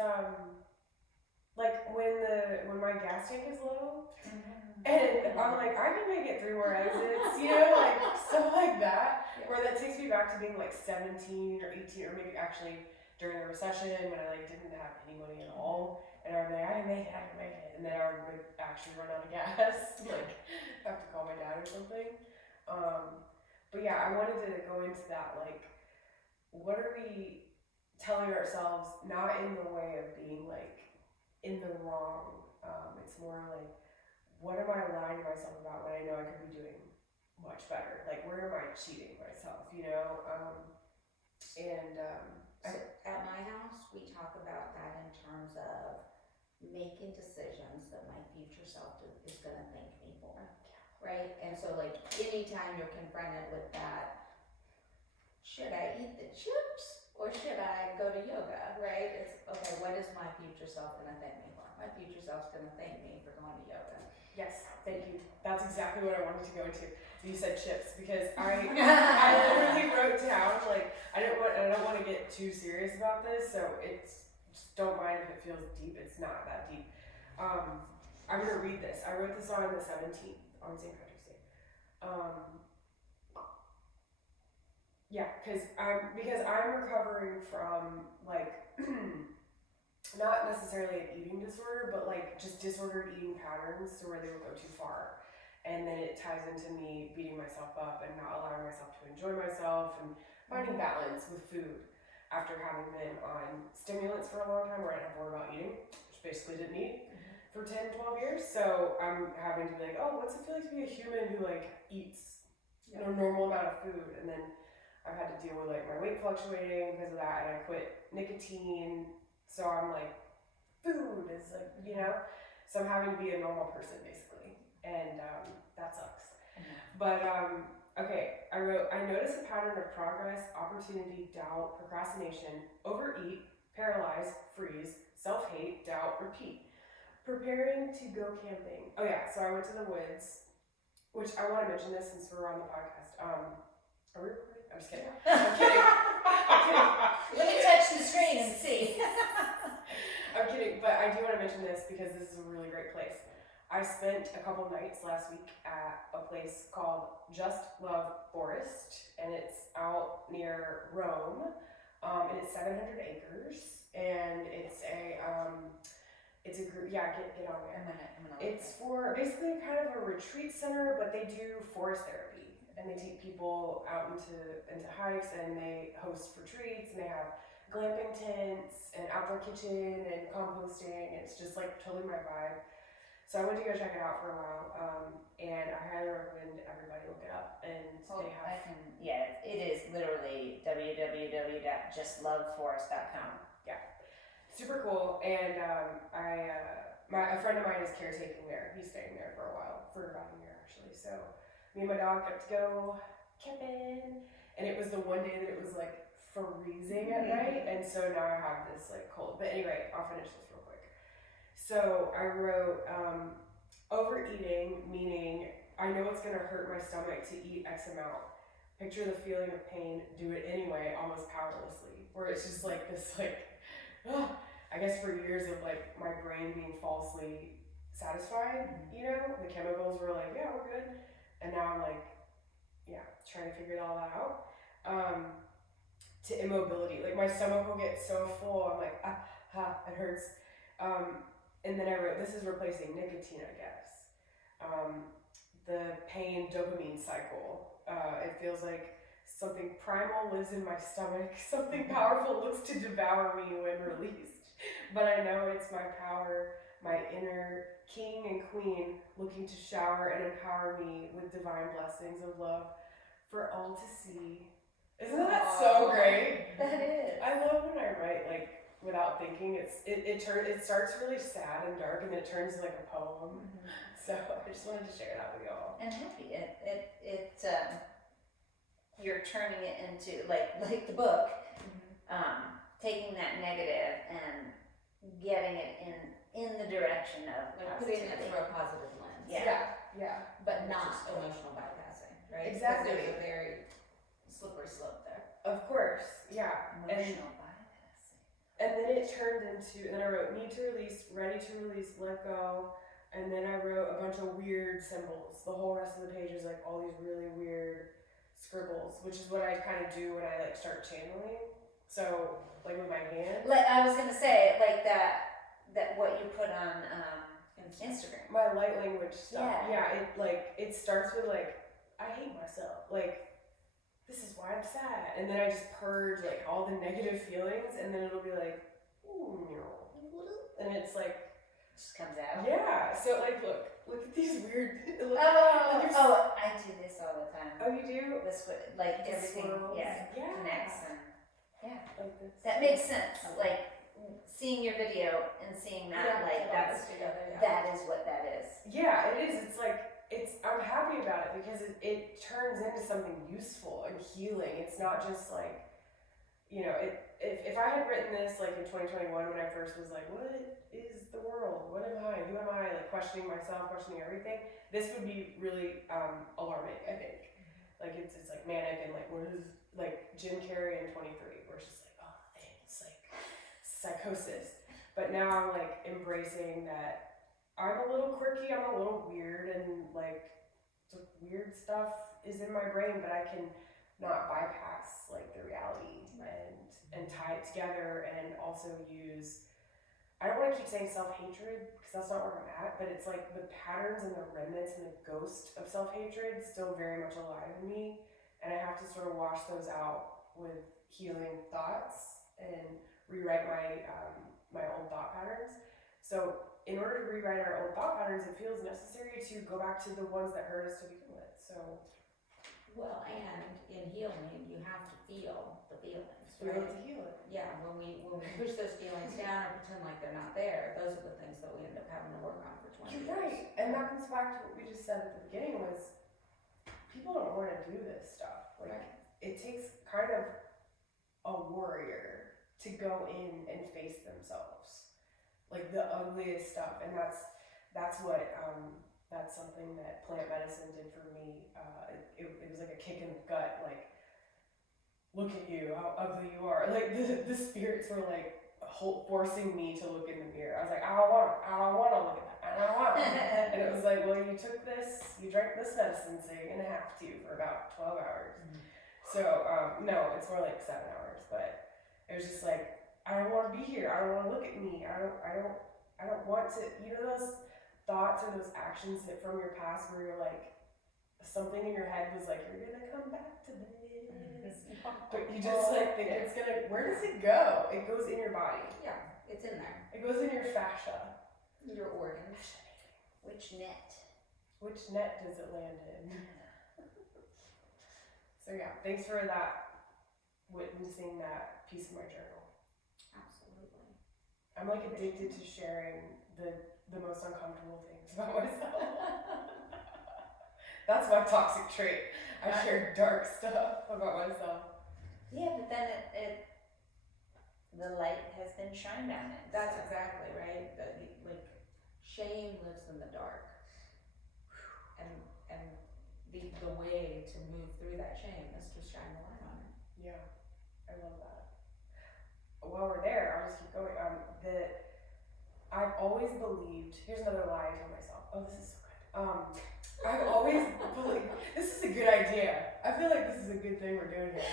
like when my gas tank is low, and I'm like, I can make it 3 more exits, you know, like stuff like that, where that takes me back to being like 17 or 18, or maybe actually during the recession when I like didn't have any money at all, and I'm like, I can make it, and then I would like, actually run out of gas, like have to call my dad or something. But yeah, I wanted to go into that, like, what are we telling ourselves, not in the way of being like in the wrong, it's more like, what am I lying to myself about when I know I could be doing much better? Like, where am I cheating myself, you know? So at my house, we talk about that in terms of making decisions that my future self is going to thank me for, right? And so, like, anytime you're confronted with that, should I eat the chips or should I go to yoga, right? It's, okay, what is my future self going to thank me for? My future self's going to thank me for going to yoga. Yes, thank you. That's exactly what I wanted to go into. You said chips because I literally wrote down, like, I don't want to get too serious about this, so it's just don't mind if it feels deep. It's not that deep. I'm gonna read this. I wrote this on the 17th, on St. Patrick's Day. Yeah, because I'm recovering from like not necessarily an eating disorder, but like just disordered eating patterns to where they will go too far. And then it ties into me beating myself up and not allowing myself to enjoy myself and finding balance with food after having been on stimulants for a long time where I didn't have to worry about eating, which basically didn't eat for 10, 12 years. So I'm having to be like, oh, what's it feel like to be a human who like eats a normal amount of food? And then I've had to deal with like my weight fluctuating because of that, and I quit nicotine. So I'm like, food is like, you know, so I'm having to be a normal person basically. And that sucks. But okay, I wrote, I notice a pattern of progress, opportunity, doubt, procrastination, overeat, paralyze, freeze, self-hate, doubt, repeat. Preparing to go camping. Oh yeah, so I went to the woods, which I want to mention this since we're on the podcast. Are we recording? I'm just kidding. I'm kidding. Let me touch the screen and see. I'm kidding, but I do want to mention this because this is a really great place. I spent a couple nights last week at a place called Just Love Forest, and it's out near Rome, and it's 700 acres, and it's a group. Yeah, get on there. I'm gonna It's for basically kind of a retreat center, but they do forest therapy, and they take people out into hikes, and they host retreats, and they have glamping tents and outdoor kitchen and composting. It's just like totally my vibe. So I went to go check it out for a while, and I highly recommend everybody look it up. And they have. It is literally www.justloveforest.com. Yeah, super cool. And a friend of mine is caretaking there. He's staying there for a while, for about a year actually. So me and my dog got to go camping, and it was the one day that it was like freezing at night, and so now I have this like cold. But anyway, I'll finish this real quick. So I wrote overeating, meaning I know it's gonna hurt my stomach to eat X amount. Picture the feeling of pain, do it anyway, almost powerlessly. Where it's just like this, like, I guess for years of like my brain being falsely satisfied, you know, the chemicals were like, yeah, we're good, and now I'm like, yeah, trying to figure all that out. To immobility, like my stomach will get so full, I'm like, it hurts. And then I wrote, this is replacing nicotine, I guess. The pain dopamine cycle. It feels like something primal lives in my stomach. Something powerful looks to devour me when released. But I know it's my power, my inner king and queen looking to shower and empower me with divine blessings of love for all to see. Isn't that so great? That is. I love when I write like without thinking. It starts really sad and dark, and then it turns into like a poem. So I just wanted to share that with y'all. And happy. You're turning it into like the book, taking that negative and getting it in the direction of Like putting it positivity. through a positive lens. Yeah. Yeah. But Exactly. Because there's a very slippery slope there. Of course, yeah. Emotional bypassing. And then it turned into, and then I wrote need to release, ready to release, let go. And then I wrote a bunch of weird symbols. The whole rest of the page is like all these really weird scribbles, which is what I kind of do when I like start channeling. So like with my hand. Like I was gonna say, like that what you put on Instagram. My light language stuff. Yeah. It starts with like, I hate myself. Like, this is why I'm sad. And then I just purge like all the negative feelings, and then it'll be like, ooh, and it's like, Just comes out. yeah. So like, look at these weird. I do this all the time. Oh, you do? This like The everything, swirls. yeah, Yeah. connects and Like this. that makes sense. Like seeing your video and seeing that, like that's together. Yeah. that is what that is. Yeah, it is. It's like I'm happy about it because it turns into something useful and healing. It's not just like, you know, if I had written this like in 2021 when I first was like, what is the world? What am I? Who am I? Like questioning myself, questioning everything. This would be really alarming, I think. Like it's like manic and like what is like Jim Carrey in 23, where it's just like, oh, things like psychosis. But now I'm like embracing that I'm a little quirky, I'm a little weird, and like the weird stuff is in my brain, but I can not bypass like the reality and tie it together, and also use, I don't want to keep saying self-hatred because that's not where I'm at, but it's like the patterns and the remnants and the ghost of self-hatred still very much alive in me, and I have to sort of wash those out with healing thoughts and rewrite my old thought patterns. So in order to rewrite our old thought patterns, it feels necessary to go back to the ones that hurt us to begin with. So Well, and in healing, you have to feel the feelings, we right? have to heal it. Yeah, when we push those feelings down or pretend like they're not there, those are the things that we end up having to work on for 20 You're years. right, and that comes back to what we just said at the beginning was people don't want to do this stuff. Like it takes kind of a warrior to go in and face themselves, like the ugliest stuff, and that's what that's something that plant medicine did for me. It was like a kick in the gut, like, look at you, how ugly you are. Like the spirits were like forcing me to look in the mirror. I was like, I don't want to look at that. I don't want to. And it was like, well, you took this, you drank this medicine, so you're gonna have to for about 12 hours. Mm-hmm. So no, it's more like 7 hours. But it was just like, I don't want to be here. I don't want to look at me. I don't want to. You know those thoughts or those actions that from your past where you're like, something in your head was like, you're gonna come back to this. But you just like think it's gonna, where does it go? It goes in your body. Yeah, it's in there. It goes in your fascia. Your organs. Which net? Which net does it land in? So yeah, thanks for that, witnessing that piece of my journal. Absolutely. I'm like addicted to sharing the most uncomfortable things about myself. That's my toxic trait. I share dark stuff about myself. Yeah, but then the light has been shined on it. That's exactly right. Like shame lives in the dark, and the way to move through that shame is to shine the light on it. Yeah, I love that. While we're there, I'll just keep going. I've always believed. Here's another lie I tell myself. Oh, this is so good. I've always believed. This is a good idea. I feel like this is a good thing we're doing here.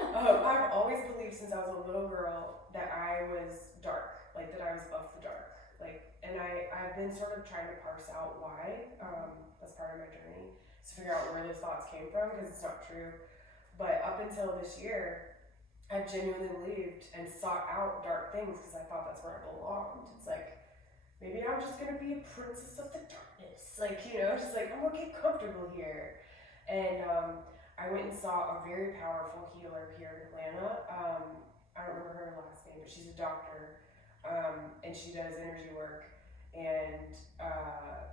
I've always believed since I was a little girl that I was dark, like that I was of the dark, like, and I've been sort of trying to parse out why. That's part of my journey, to figure out where those thoughts came from, because it's not true. But up until this year, I've genuinely believed and sought out dark things because I thought that's where I belonged. It's like, maybe I'm just gonna be a princess of the darkness, like, you know, just like I'm gonna get comfortable here. And I went and saw a very powerful healer here in Atlanta. I don't remember her last name, but she's a doctor, and she does energy work and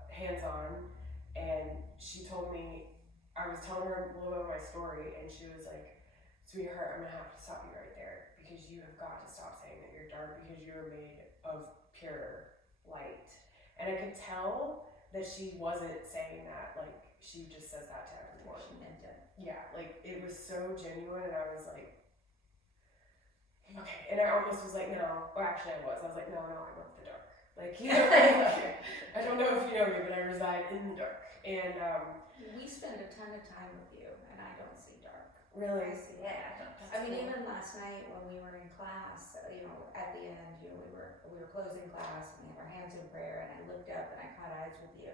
hands-on. And she told me, I was telling her a little bit of my story, and she was like, sweetheart, I'm gonna have to stop you right there because you have got to stop saying that you're dark because you are made of pure light. And I could tell that she wasn't saying that, like, she just says that to everyone. She meant it. Yeah, like, it was so genuine, and I was like, okay, and I almost was like, no, or actually I was like, no, I love the dark. Like, you know, like, I don't know if you know me, but I reside in the dark, and we spend a ton of time with you, and I don't see dark. really, I see Yeah, I mean, even last night when we were in class, you know, at the end, you know, we were closing class and we had our hands in prayer, and I looked up and I caught eyes with you,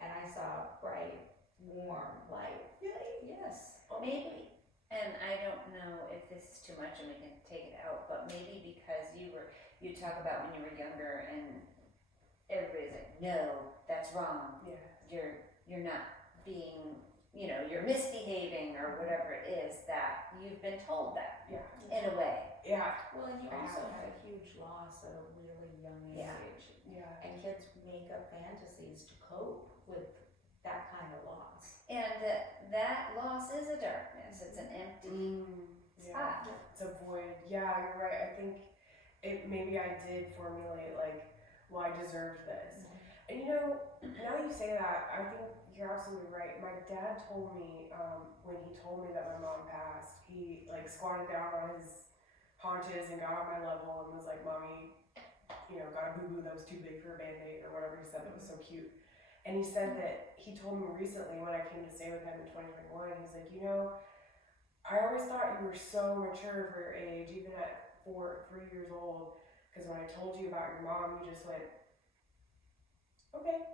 and I saw bright, warm light. really, Yes. maybe, and I don't know if this is too much and we can take it out, but maybe because you talk about when you were younger and everybody's like, no, that's wrong. yeah, You're not being, you know, you're misbehaving or whatever it is, that you've been told that yeah, in a way. yeah, Well, and you also had a huge loss at a really young Yeah. age. yeah, And kids make up fantasies to cope with that kind of loss. And that loss is a darkness. It's an empty yeah. spot. It's a void. Yeah, you're right. I think maybe I did formulate like, well, I deserved this. And you know, now that you say that, I think you're absolutely right. My dad told me when he told me that my mom passed, he like squatted down on his haunches and got on my level and was like, "Mommy, you know, got a boo boo that was too big for a band-aid," or whatever he said that was so cute. And he said that he told me recently when I came to stay with him in 2021, he's like, you know, I always thought you were so mature for your age, even at 3 years old, because when I told you about your mom, you just went, okay.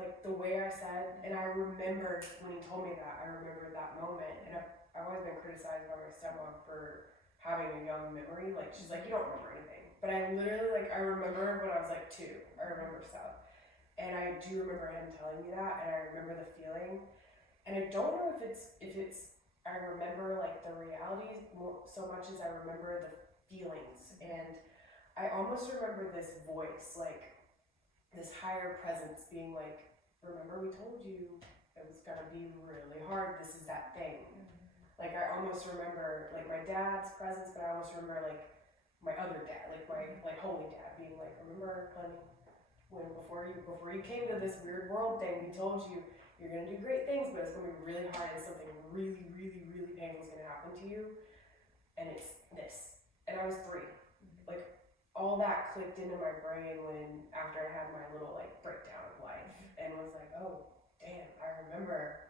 Like the way I said, and I remembered when he told me that, I remembered that moment. And I've always been criticized by my stepmom for having a young memory. Like, she's like, you don't remember anything. But I literally, like, I remember when I was like 2, I remember stuff. And I do remember him telling me that, and I remember the feeling. And I don't know if it's I remember like the reality so much as I remember the feelings. And I almost remember this voice, like this higher presence being like, remember we told you it was gonna be really hard, this is that thing. Like I almost remember like my dad's presence, but I almost remember like my other dad, like my like holy dad being like, remember honey, when before you came to this weird world thing, we told you you're gonna do great things, but it's gonna be really hard and something really, really, really painful is gonna happen to you, and it's this. And I was 3. Like all that clicked into my brain when after I had my little like breakdown of life and was like, oh damn, I remember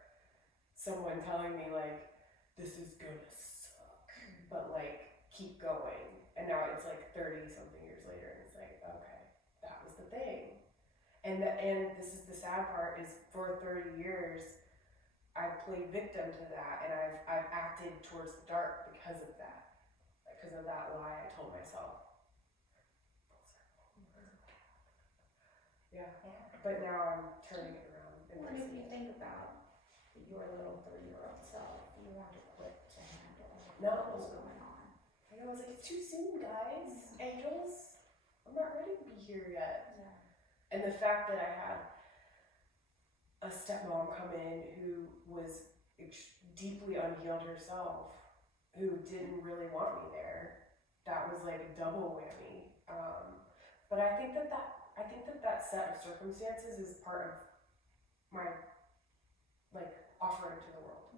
someone telling me like, this is gonna suck, but like keep going. And now it's like 30 something years later and it's like, okay, that was the thing. And this is the sad part is for 30 years I've played victim to that, and I've acted towards the dark because of that lie I told myself. Yeah. But now I'm turning it around. Well, and if you think about your little 3-year-old self, you weren't equipped to handle what was going on. I know, I was like, it's too soon, guys. Angels, I'm not ready to be here yet. Yeah. And the fact that I had a stepmom come in who was deeply unhealed herself, who didn't really want me there, that was like a double whammy. But I think that set of circumstances is part of my like offering to the world.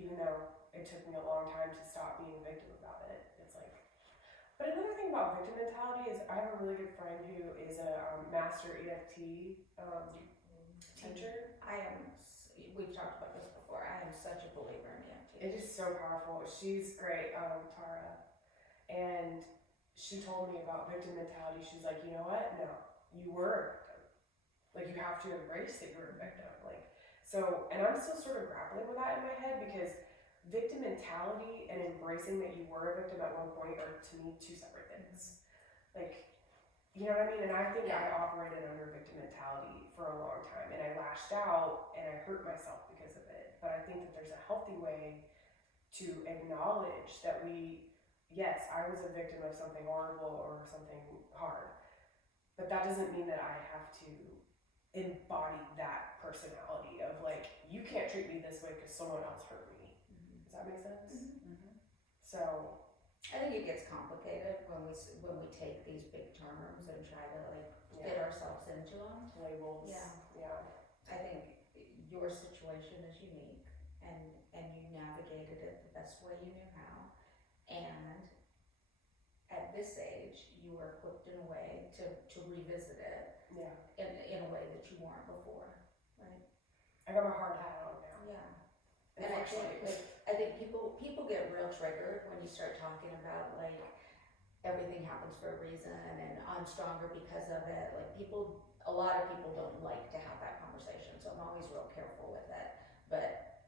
Even though it took me a long time to stop being a victim about it. It's like, but another thing about victim mentality is I have a really good friend who is a master EFT teacher. We've talked about this before, I am such a believer in EFT. It is so powerful. She's great, Tara. And she told me about victim mentality. She's like, you know what? No, you were a victim. Like, you have to embrace that you're a victim. Like, so, and I'm still sort of grappling with that in my head because victim mentality and embracing that you were a victim at one point are, to me, 2 separate things. Like, you know what I mean? And I think I operated under victim mentality for a long time, and I lashed out and I hurt myself because of it. But I think that there's a healthy way to acknowledge that yes, I was a victim of something horrible or something hard, but that doesn't mean that I have to embody that personality of like, you can't treat me this way because someone else hurt me. Does that make sense? So I think it gets complicated when we take these big terms and try to like fit ourselves into them. Labels. Yeah. Yeah. I think your situation is unique, and you navigated it the best way you knew how, and at this age, you are equipped in a way to revisit it Yeah. in a way that you weren't before, right? I got my hard hat on now. Yeah. And I think people get real triggered when you start talking about like everything happens for a reason and I'm stronger because of it. Like a lot of people don't like to have that conversation, so I'm always real careful with it. But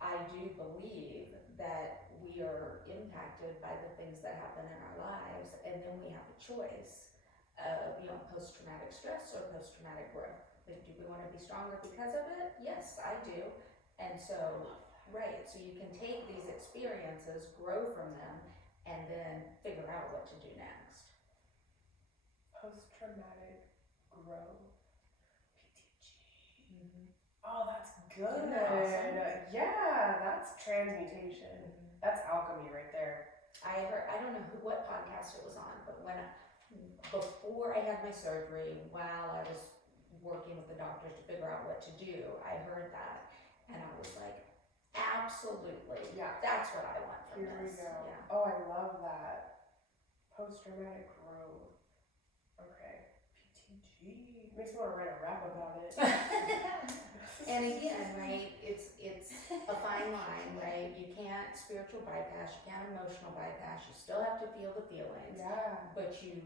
I do believe that we are impacted by the things that happen in our lives, and then we have a choice of, post-traumatic stress or post-traumatic growth. Like, do we want to be stronger because of it? Yes, I do. And so, right, so you can take these experiences, grow from them, and then figure out what to do next. Post-traumatic growth. PTG. Mm-hmm. Oh, that's good. Isn't that awesome? Yeah, that's transmutation. Mm-hmm. That's alchemy right there. I don't know what podcast it was on, but before I had my surgery, while I was working with the doctors to figure out what to do, I heard that, and I was like, absolutely, Yeah. That's what I want from Here this. we go. Yeah. Oh, I love that. Post-traumatic growth. Okay. PTG. Makes me want to write a rap about it. And again, right, it's a fine line, right? You can't spiritual bypass, you can't emotional bypass, you still have to feel the feelings, Yeah. but you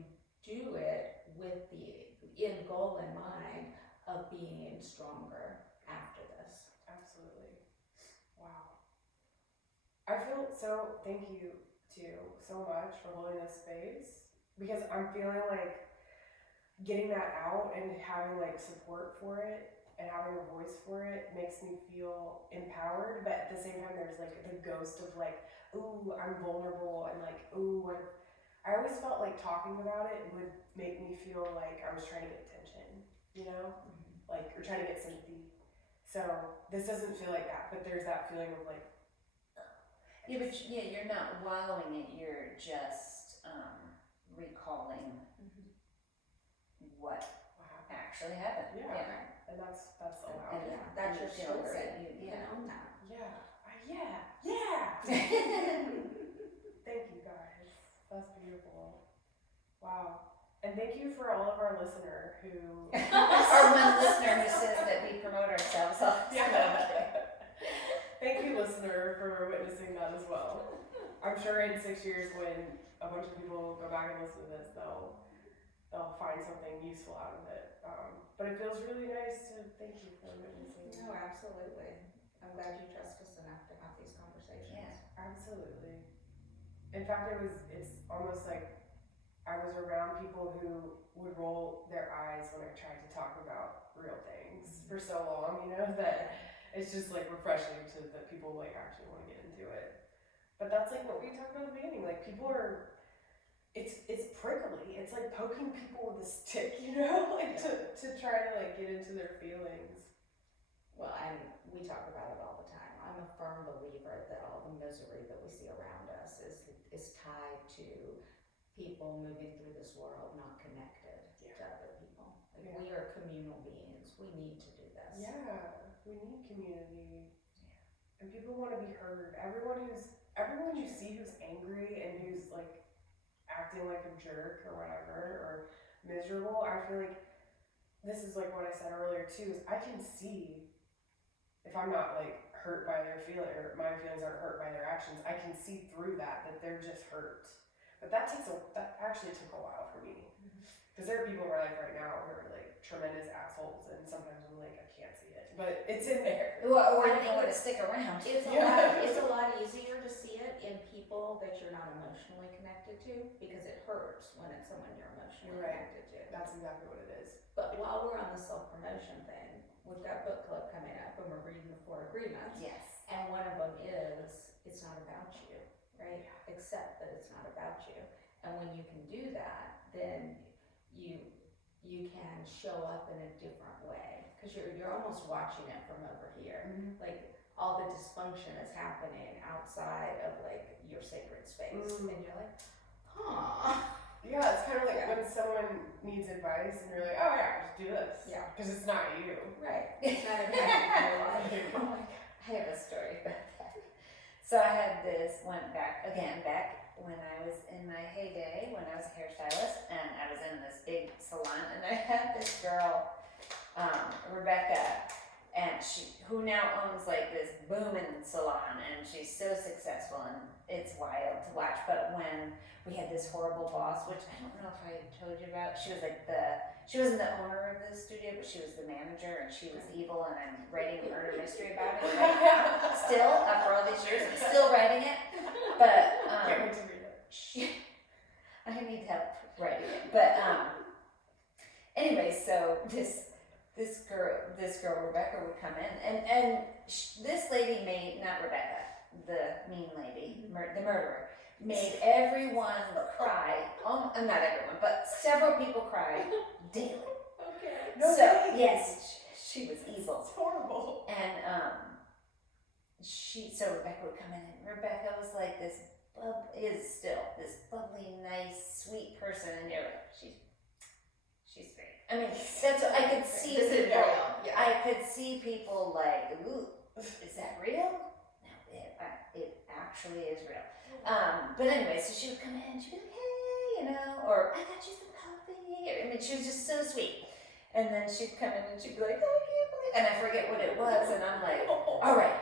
do it with the end goal in mind of being stronger after this. Absolutely. Wow. I feel so, thank you too so much for holding this space, because I'm feeling like getting that out and having like support for it and having a voice for it makes me feel empowered, but at the same time there's like the ghost of like, ooh, I'm vulnerable, and like, ooh, what if, I always felt like talking about it would make me feel like I was trying to get attention, like, or trying to get sympathy. So this doesn't feel like that, but there's that feeling of like, Yeah, but you're not wallowing it, you're just recalling what actually happened. Yeah. And that's allowed. Yeah, that's your feel story. great. You can own that. Yeah. Thank you guys. That's beautiful. Wow. And thank you for all of our listener who Our one listener who says that we promote ourselves. Thank you, listener, for witnessing that as well. I'm sure in 6 years when a bunch of people go back and listen to this, they'll find something useful out of it. But it feels really nice to thank you for witnessing. No, absolutely. I'm glad you trust us enough to have these conversations. Yeah. Absolutely. In fact, it's almost like I was around people who would roll their eyes when I tried to talk about real things for so long, that it's just like refreshing that people like actually want to get into it. But that's like what we talked about at the beginning. Like, people are, it's prickly. It's like poking people with a stick, like to try to like get into their feelings. Well, and we talk about it all the time. I'm a firm believer that all the misery that we see around us is tied to people moving through this world not connected to other people. Like, we are communal beings. We need to do this. Yeah, we need community. And people want to be heard. Everyone you see who's angry and who's like acting like a jerk or whatever, or miserable, I feel like this is like what I said earlier too, is I can see if I'm not like hurt by their feeling, or my feelings aren't hurt by their actions, I can see through that they're just hurt. But that actually took a while for me. Because there are people in my life right now who are like tremendous assholes, and sometimes I'm like, I can't see it, but it's in there. Or you don't want to stick around. It's a lot easier to see it in people that you're not emotionally connected to, because it hurts when it's someone you're emotionally connected to. That's exactly what it is. But while we're on the self-promotion thing, we've got book club coming up and we're reading the 4 agreements. Yes. And one of them is, it's not about you, right? Accept that it's not about you. And when you can do that, then you can show up in a different way, because you're almost watching it from over here. Like, all the dysfunction is happening outside of like your sacred space, and you're like, huh. Yeah, it's kind of like Yeah. when someone needs advice and you're like, oh yeah, just do this. Yeah. Because it's not you. Right. It's not impacting your life. Oh my God, I have a story about that. So I had went back when I was in my heyday, when I was a hairstylist, and I was in this big salon, and I had this girl, Rebecca, and who now owns like this booming salon, and she's so successful, and it's wild to watch. But when we had this horrible boss, which I don't know if I told you about, she wasn't the owner of the studio, but she was the manager, and she was evil, and I'm writing a murder mystery about it right now. Still, after all these years, I'm still writing it, but Can't wait to read it. I need help writing it. But anyway, so this girl Rebecca would come in, and this lady not Rebecca, the mean lady, the murderer, made everyone cry. Not everyone, but several people cry daily. Okay. No So way. yes, she was evil. It's horrible. And so Rebecca would come in, and Rebecca was like this, is still this bubbly, nice, sweet person, and you're like, she's fake. I mean, that's what I could see. This is people, real. Yeah. I could see people like, ooh, is that real? No, it actually is real. But anyway, so she would come in, and she'd be like, hey, or I got you some coffee. I mean, she was just so sweet. And then she'd come in and she'd be like, I can't believe, and I forget what it was, and I'm like, all right,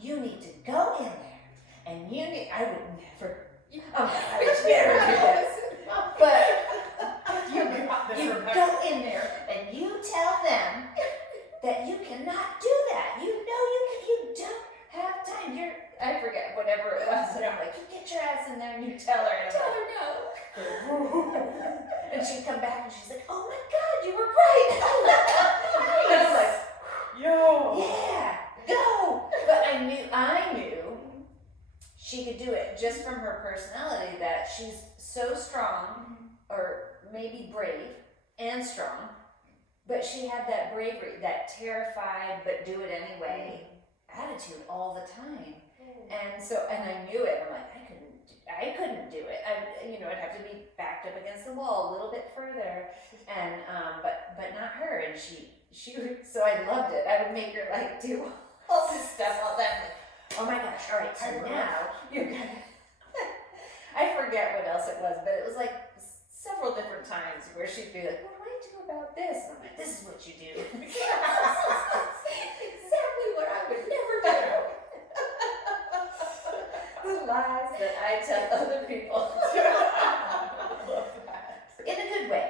you need to go in there, and I would never, I would never do this, but you go in there and you tell them that you cannot do that. You don't have time. I forget whatever it was, and I'm like, you get your ass in there and you tell her, and Tell I'm her no. like, and she'd come back and she's like, oh my God, you were right. And I'm like, Yo. yeah, go. But I knew she could do it just from her personality, that she's so strong, or maybe brave and strong, but she had that bravery, that terrified but do it anyway attitude all the time. And I knew it. I'm like, I couldn't do it. I'd have to be backed up against the wall a little bit further, and but not her. And she would, so I loved it. I would make her like do all this stuff all the time. Like, oh my gosh! All right, so now you're gonna. I forget what else it was, but it was like several different times where she'd be like, "What do I do about this?" And I'm like, "This is what you do." Exactly what I would never do. The lies that I tell other people. In a good way.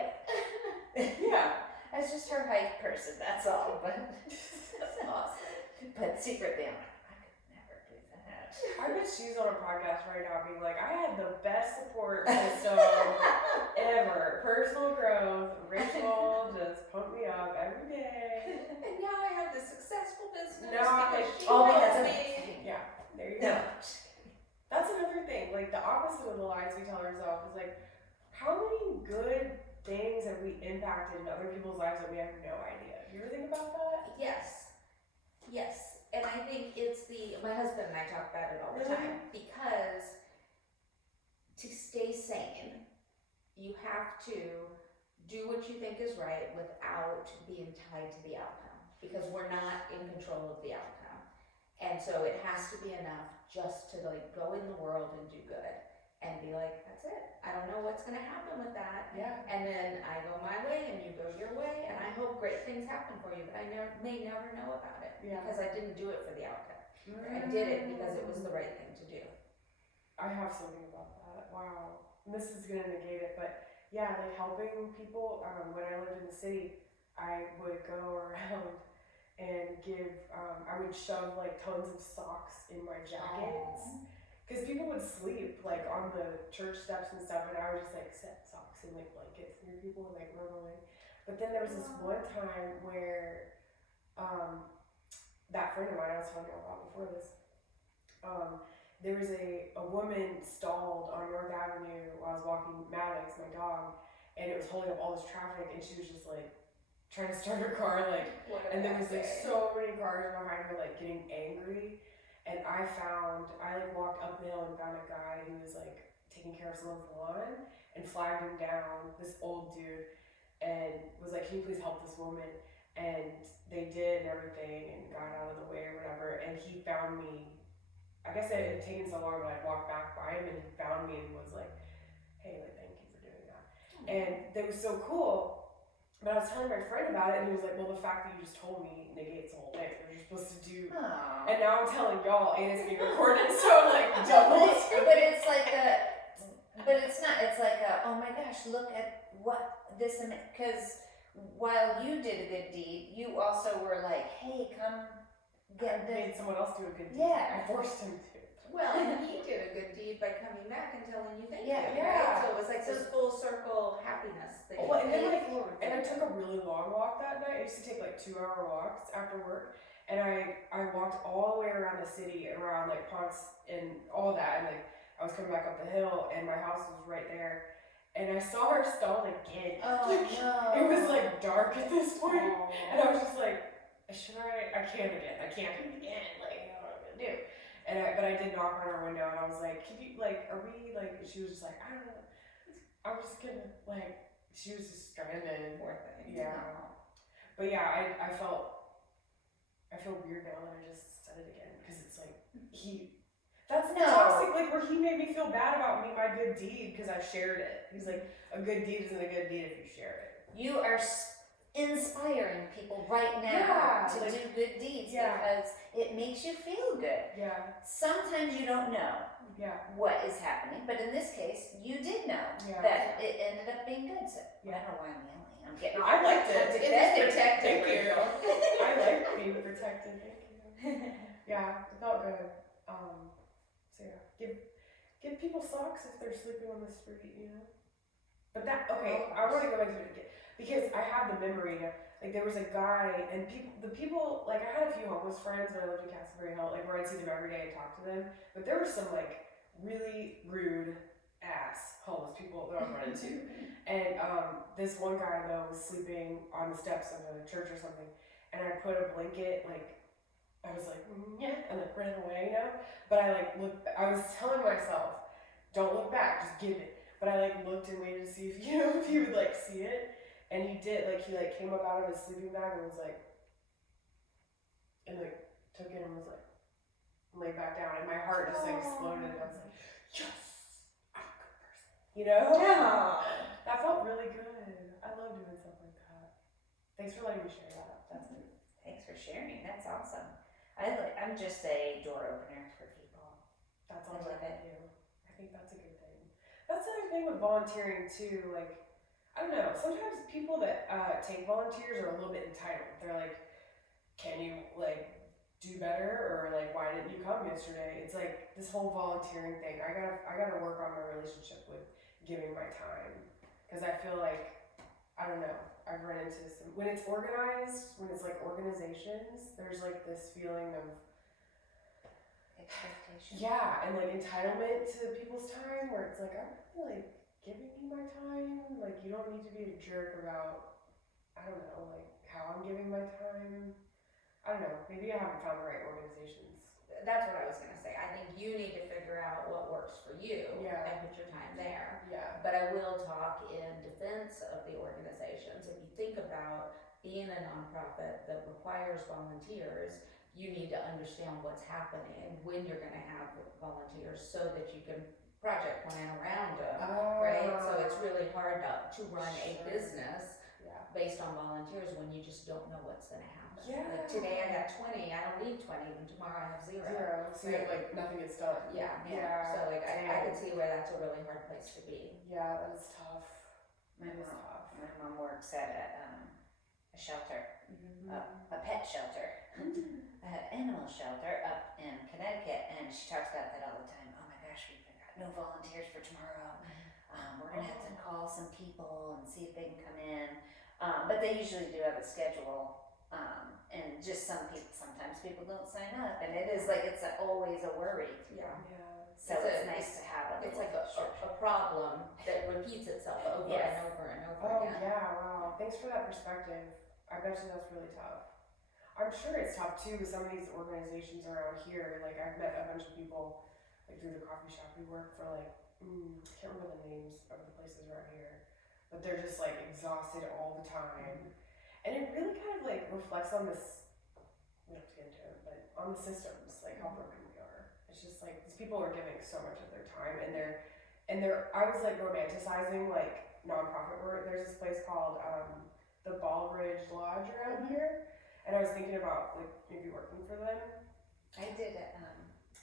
Yeah. I was just her hype person, that's all. But That's awesome. But secretly, I'm like, I could never do that. I bet she's on a podcast right now being like, I had the best support system ever. Personal growth. Rachel just pumped me up every day. And now I have this successful business Now because she all loves because of me. Yeah, there you go. No. That's another thing. Like, the opposite of the lies we tell ourselves is like, how many good things have we impacted in other people's lives that we have no idea? You ever think about that? Yes. Yes. And I think my husband and I talk about it all the time, because to stay sane, you have to do what you think is right without being tied to the outcome, because we're not in control of the outcome. And so it has to be enough just to like go in the world and do good and be like, that's it. I don't know what's going to happen with that. Yeah. And then I go my way and you go your way, and I hope great things happen for you, but I may never know about it, Yeah. because I didn't do it for the outcome. I did it because it was the right thing to do. I have something about that. Wow. And this is gonna negate it, but yeah, like helping people. When I lived in the city, I would go around and I would shove like tons of socks in my jackets. Because people would sleep like on the church steps and stuff, and I would just like set socks and like blankets near people and like run away. But then there was this one time where that friend of mine I was telling you about before this, there was a woman stalled on North Avenue while I was walking Maddox, my dog, and it was holding up all this traffic, and she was just like trying to start her car, like, and there was like so many cars behind her, like getting angry. And I like walked up the hill and found a guy who was like taking care of someone's lawn and flagged him down, this old dude, and was like, can you please help this woman? And they did and everything and got out of the way or whatever, and he found me. I guess it had taken so long, but I walked back by him and he found me and was like, hey, like, thank you for doing that. And that was so cool. But I was telling my friend about it, and he was like, well, the fact that you just told me negates the whole thing. What you're supposed to do. Aw. And now I'm telling y'all, and it's being recorded, so I'm like, double. But it's like but it's not, it's like oh my gosh, look at what this, because while you did a good deed, you also were like, hey, come get I this. made someone else do a good deed. Yeah. I forced him to. Well, and he did a good deed by coming back and telling you thank Yeah. you. Yeah. Right? So it was like this full circle happiness that Well, and then you like, forward. and I took a really long walk that night. I used to take like 2-hour walks after work, and I walked all the way around the city, around like Ponce and all that, and like I was coming back up the hill, and my house was right there, and I saw her stalled again. Oh Like, no. it was like dark at this point, Aw. and I was just like, should I can't again. I can't do it again. Like, I don't know what I'm gonna do. But I did knock on her window, and I was like, can you, like, are we, like, she was just like, I don't know. I'm just gonna, like, she was just stranded. Poor thing. Yeah. But yeah, I feel weird now that I just said it again, because it's like, that's No. toxic, like, where he made me feel bad about me, my good deed, because I shared it. He's like, a good deed isn't a good deed if you share it. You are inspiring people right now Yeah, to like, do good deeds yeah. because it makes you feel good. Yeah, Sometimes you don't know yeah, what is happening, but in this case, you did know Yeah. that it ended up being good. So I Yeah. don't know why I'm yelling. I'm getting I liked it. I'm defending. Thank you. I like being protected, thank you. Yeah, it felt good. So yeah, give people socks if they're sleeping on the street, you know? But that, okay, I want to go into it again, because I have the memory of, like, there was a guy, and people, like, I had a few homeless friends when I lived in Castleberry Hill, like, where I'd see them every day and talk to them, but there were some, like, really rude ass homeless people that I run into. And this one guy, though, was sleeping on the steps of a church or something, and I put a blanket, like, I was like, yeah, and like ran away, you know? But I like I was telling myself, don't look back, just give it. But I like looked and waited to see if, you know, if he would like see it. And he did, like he like came up out of his sleeping bag and was like, and like took it and was like, laid back down. And my heart just like exploded. And I was like, yes, I'm a good person. You know? Yeah. That felt really good. I love doing stuff like that. Thanks for letting me share that. That's it. Thanks for sharing. That's awesome. I'm just a door opener for people. That's I all love I it. do. I think that's a good thing. That's the other thing with volunteering too. Like, I don't know. Sometimes people that take volunteers are a little bit entitled. They're like, "Can you like do better?" Or like, "Why didn't you come yesterday?" It's like this whole volunteering thing. I gotta work on my relationship with giving my time, because I feel like, I don't know. I've run into some, when it's organized, when it's like organizations, there's like this feeling of, Expectation. yeah, and like entitlement to people's time, where it's like, I'm really like giving you my time. Like, you don't need to be a jerk about, I don't know, like how I'm giving my time. I don't know. Maybe I haven't found the right organizations. That's what I was gonna say. I think you need to figure out what works for you Yeah. and put your time there. Yeah. But I will talk in defense of the organizations. If you think about being a nonprofit that requires volunteers, you need to understand what's happening and when you're gonna have volunteers so that you can project plan around them, right? So it's really hard to run a Sure. business Yeah. based on volunteers when you just don't know what's gonna happen. Yeah. Like today I got 20, I don't need 20, and tomorrow I have zero. So you have like nothing gets done. Yeah. Yeah. So like I Dang. could see where that's a really hard place to be. Yeah, that is tough. My That is mom, tough. my mom works at a shelter, Mm-hmm. a pet shelter, an animal shelter up in Connecticut, and she talks about that all the time. Oh my gosh, we've got no volunteers for tomorrow. We're gonna have to call some people and see if they can come in. But they usually do have a schedule. And just sometimes people don't sign up, and it is like it's always a worry. Yeah. Yeah. So it's nice to have a It's little like a problem that repeats itself over Yes. and over and over Oh again. yeah, wow. Thanks for that perspective. I bet you that's really tough. I'm sure it's tough too with some of these organizations around here. Like, I've met a bunch of people like through the coffee shop we work for, like I can't remember the names of the places around here, but they're just like exhausted all the time. And it really kind of like reflects on this, we don't have to get into it, but on the systems, like how broken we are. It's just like these people are giving so much of their time, and I was like romanticizing like nonprofit work. There's this place called the Baldridge Lodge around here, and I was thinking about like maybe working for them. I did it.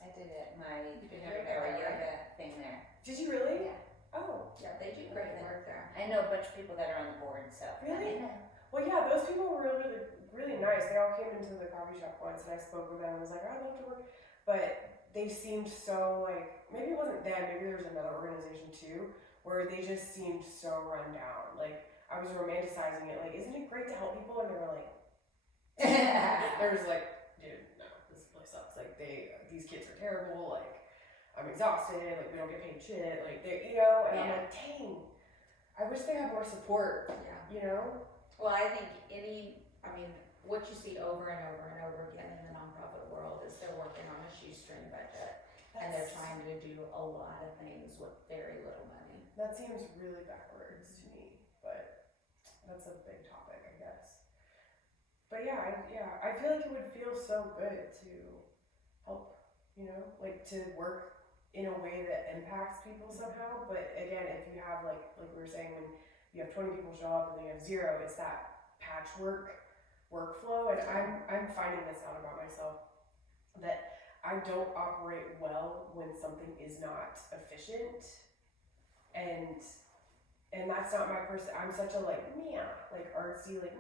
I did it. My yoga thing there. Did you really? Yeah. Oh. Yeah, they do great work there. I know a bunch of people that are on the board. So. Really? Well, yeah, those people were really, really nice. They all came into the coffee shop once, and I spoke with them and was like, I'd love to work. But they seemed so, like, maybe it wasn't them, maybe there was another organization too, where they just seemed so run down. Like, I was romanticizing it, like, isn't it great to help people? And they were like, they were just like, dude, no, this place sucks. Like, these kids are terrible. Like, I'm exhausted. Like, we don't get paid shit. Like, they, you know, and I'm like, dang, I wish they had more support. Yeah. You know? Well, I think what you see over and over and over again in the nonprofit world is they're working on a shoestring budget, and they're trying to do a lot of things with very little money. That seems really backwards to me, but that's a big topic, I guess. But yeah, I feel like it would feel so good to help, you know, like to work in a way that impacts people somehow. But again, if you have like we were saying, when you have 20 people show up and then you have 0, it's that patchwork workflow. And I'm finding this out about myself, that I don't operate well when something is not efficient, and that's not my person. I'm such a like artsy, like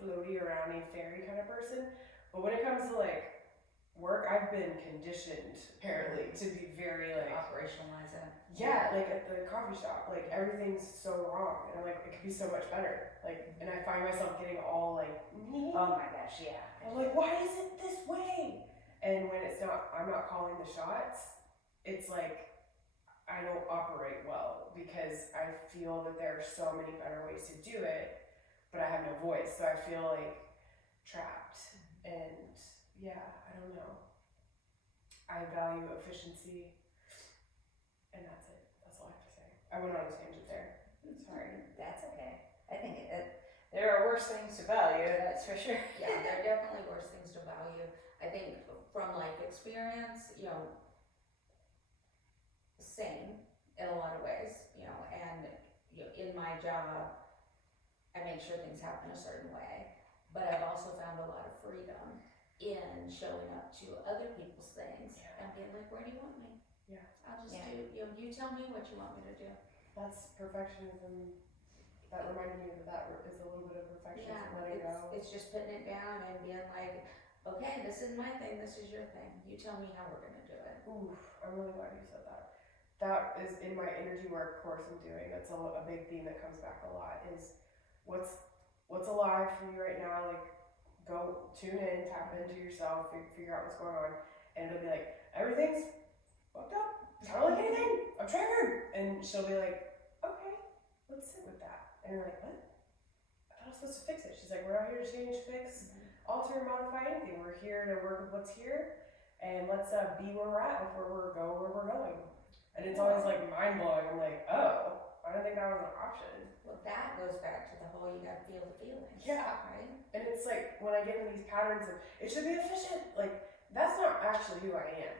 floaty around a fairy kind of person. But when it comes to like work, I've been conditioned apparently to be very like Operationalize it. yeah, like at the coffee shop, like everything's so wrong, and I'm like, it could be so much better. Like, and I find myself getting all like, Oh my gosh, yeah. I'm like, why is it this way? And when it's not, I'm not calling the shots. It's like I don't operate well because I feel that there are so many better ways to do it, but I have no voice, so I feel like trapped. And yeah, I don't know. I value efficiency. And that's it. That's all I have to say. I went on a tangent there. Sorry. That's okay. I think there are worse things to value, that's for sure. Yeah, there are definitely worse things to value. I think from life experience, you know, same in a lot of ways, you know, and you know, in my job, I make sure things happen a certain way, but I've also found a lot of freedom in showing up to other people's things and being like, where do you want me? Yeah. I'll just do, you tell me what you want me to do. That's perfectionism. That reminded me that is a little bit of perfectionism, Yeah, letting go. it's just putting it down and being like, okay, this is my thing, this is your thing. You tell me how we're gonna do it. Oof, I'm really glad you said that. That is in my energy work course I'm doing. That's a big theme that comes back a lot is what's alive for you right now. Like, go tune in, tap into yourself, figure out what's going on, and it'll be like, everything's fucked up. I don't like anything. I'm triggered. And she'll be like, okay, let's sit with that. And you're like, what? I thought I was supposed to fix it. She's like, we're not here to change, fix, alter, modify anything. We're here to work with what's here, and let's be where we're at before we go where we're going. And it's always like mind blowing. I'm like, oh, I didn't think that was an option. Well, that goes back to the whole you gotta feel the feelings. Yeah. Right? And it's like when I get into these patterns of it should be efficient, like that's not actually who I am.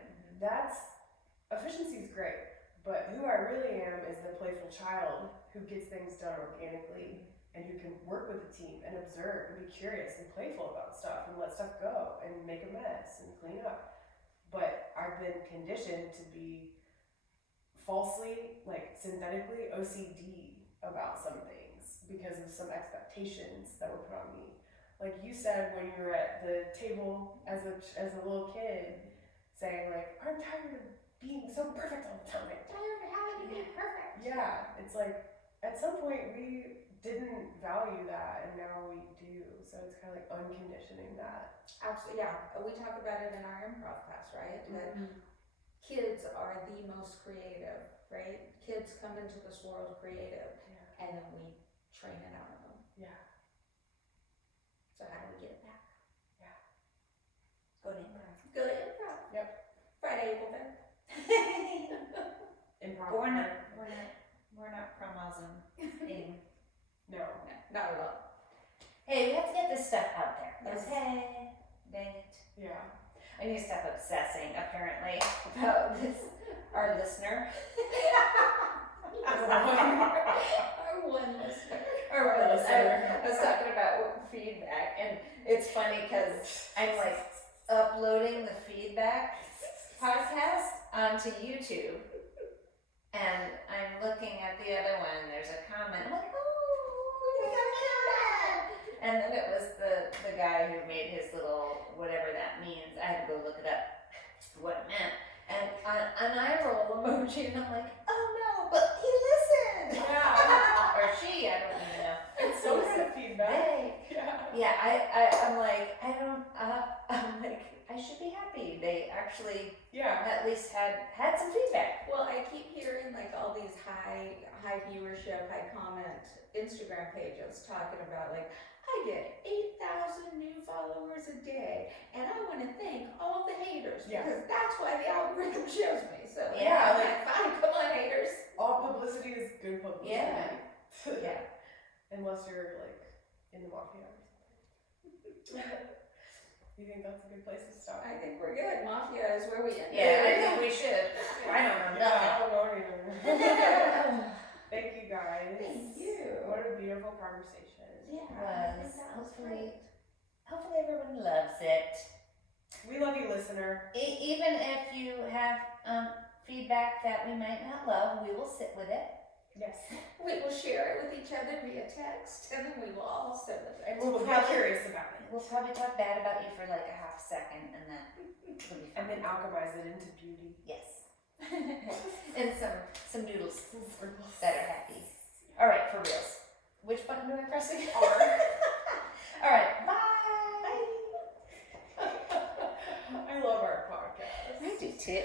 Efficiency is great, but who I really am is the playful child who gets things done organically and who can work with the team and observe and be curious and playful about stuff and let stuff go and make a mess and clean up. But I've been conditioned to be falsely, like synthetically OCD about some things because of some expectations that were put on me. Like you said when you were at the table as a little kid, saying like, I'm tired of being so perfect all the time. I'm tired of having to be perfect. Yeah, it's like at some point we didn't value that and now we do. So it's kind of like unconditioning that. Absolutely, yeah. We talk about it in our improv class, right? That kids are the most creative, right? Kids come into this world creative, and then we train it out of them. Yeah. So how do we get it back? Yeah. Go to improv. Go to improv. Yep. Friday, April 5th. Improv. Born I need to stop obsessing, apparently, about this, our listener. Our one listener. I was talking about feedback, and it's funny because I'm like uploading the feedback podcast onto YouTube, and I'm looking at the other one. There's a comment. I'm like, oh, we got a comment. And then it was the guy who made his little whatever that means. I had to go look it up, what it meant. And an eye roll emoji, and I'm like, oh no, but he listened. Yeah. Or she, I don't even know. It's so good feedback. They, Yeah. I'm like, I'm like, I should be happy. They actually Yeah. at least had some feedback. Well, I keep hearing like all these high viewership, high comment Instagram pages talking about like, I get 8,000 new followers a day, and I want to thank all the haters Yeah. because that's why the algorithm shows me. So Yeah, like, fine, come on, haters. All publicity is good publicity. Yeah. Yeah. Unless you're like in the mafia or something. You think that's a good place to stop? I think we're good. Mafia is where we end. Yeah, I think we should. I don't know Yeah, I nothing. don't know either. Thank you guys. Thank you. What a beautiful conversation. Yeah, Was. I think that was Hopefully- great. Hopefully everyone loves it. We love you, listener. Even if you have feedback that we might not love, we will sit with it. Yes. We will share it with each other via text, and then we will all celebrate. And we'll be probably- curious about it. We'll probably talk bad about you for like a half second, and then it'll be fun. And then alchemize it into beauty. Yes. And some noodles that are happy. All right, for reals. Which button do I press again? R. All right, bye. I love our podcast. I do too.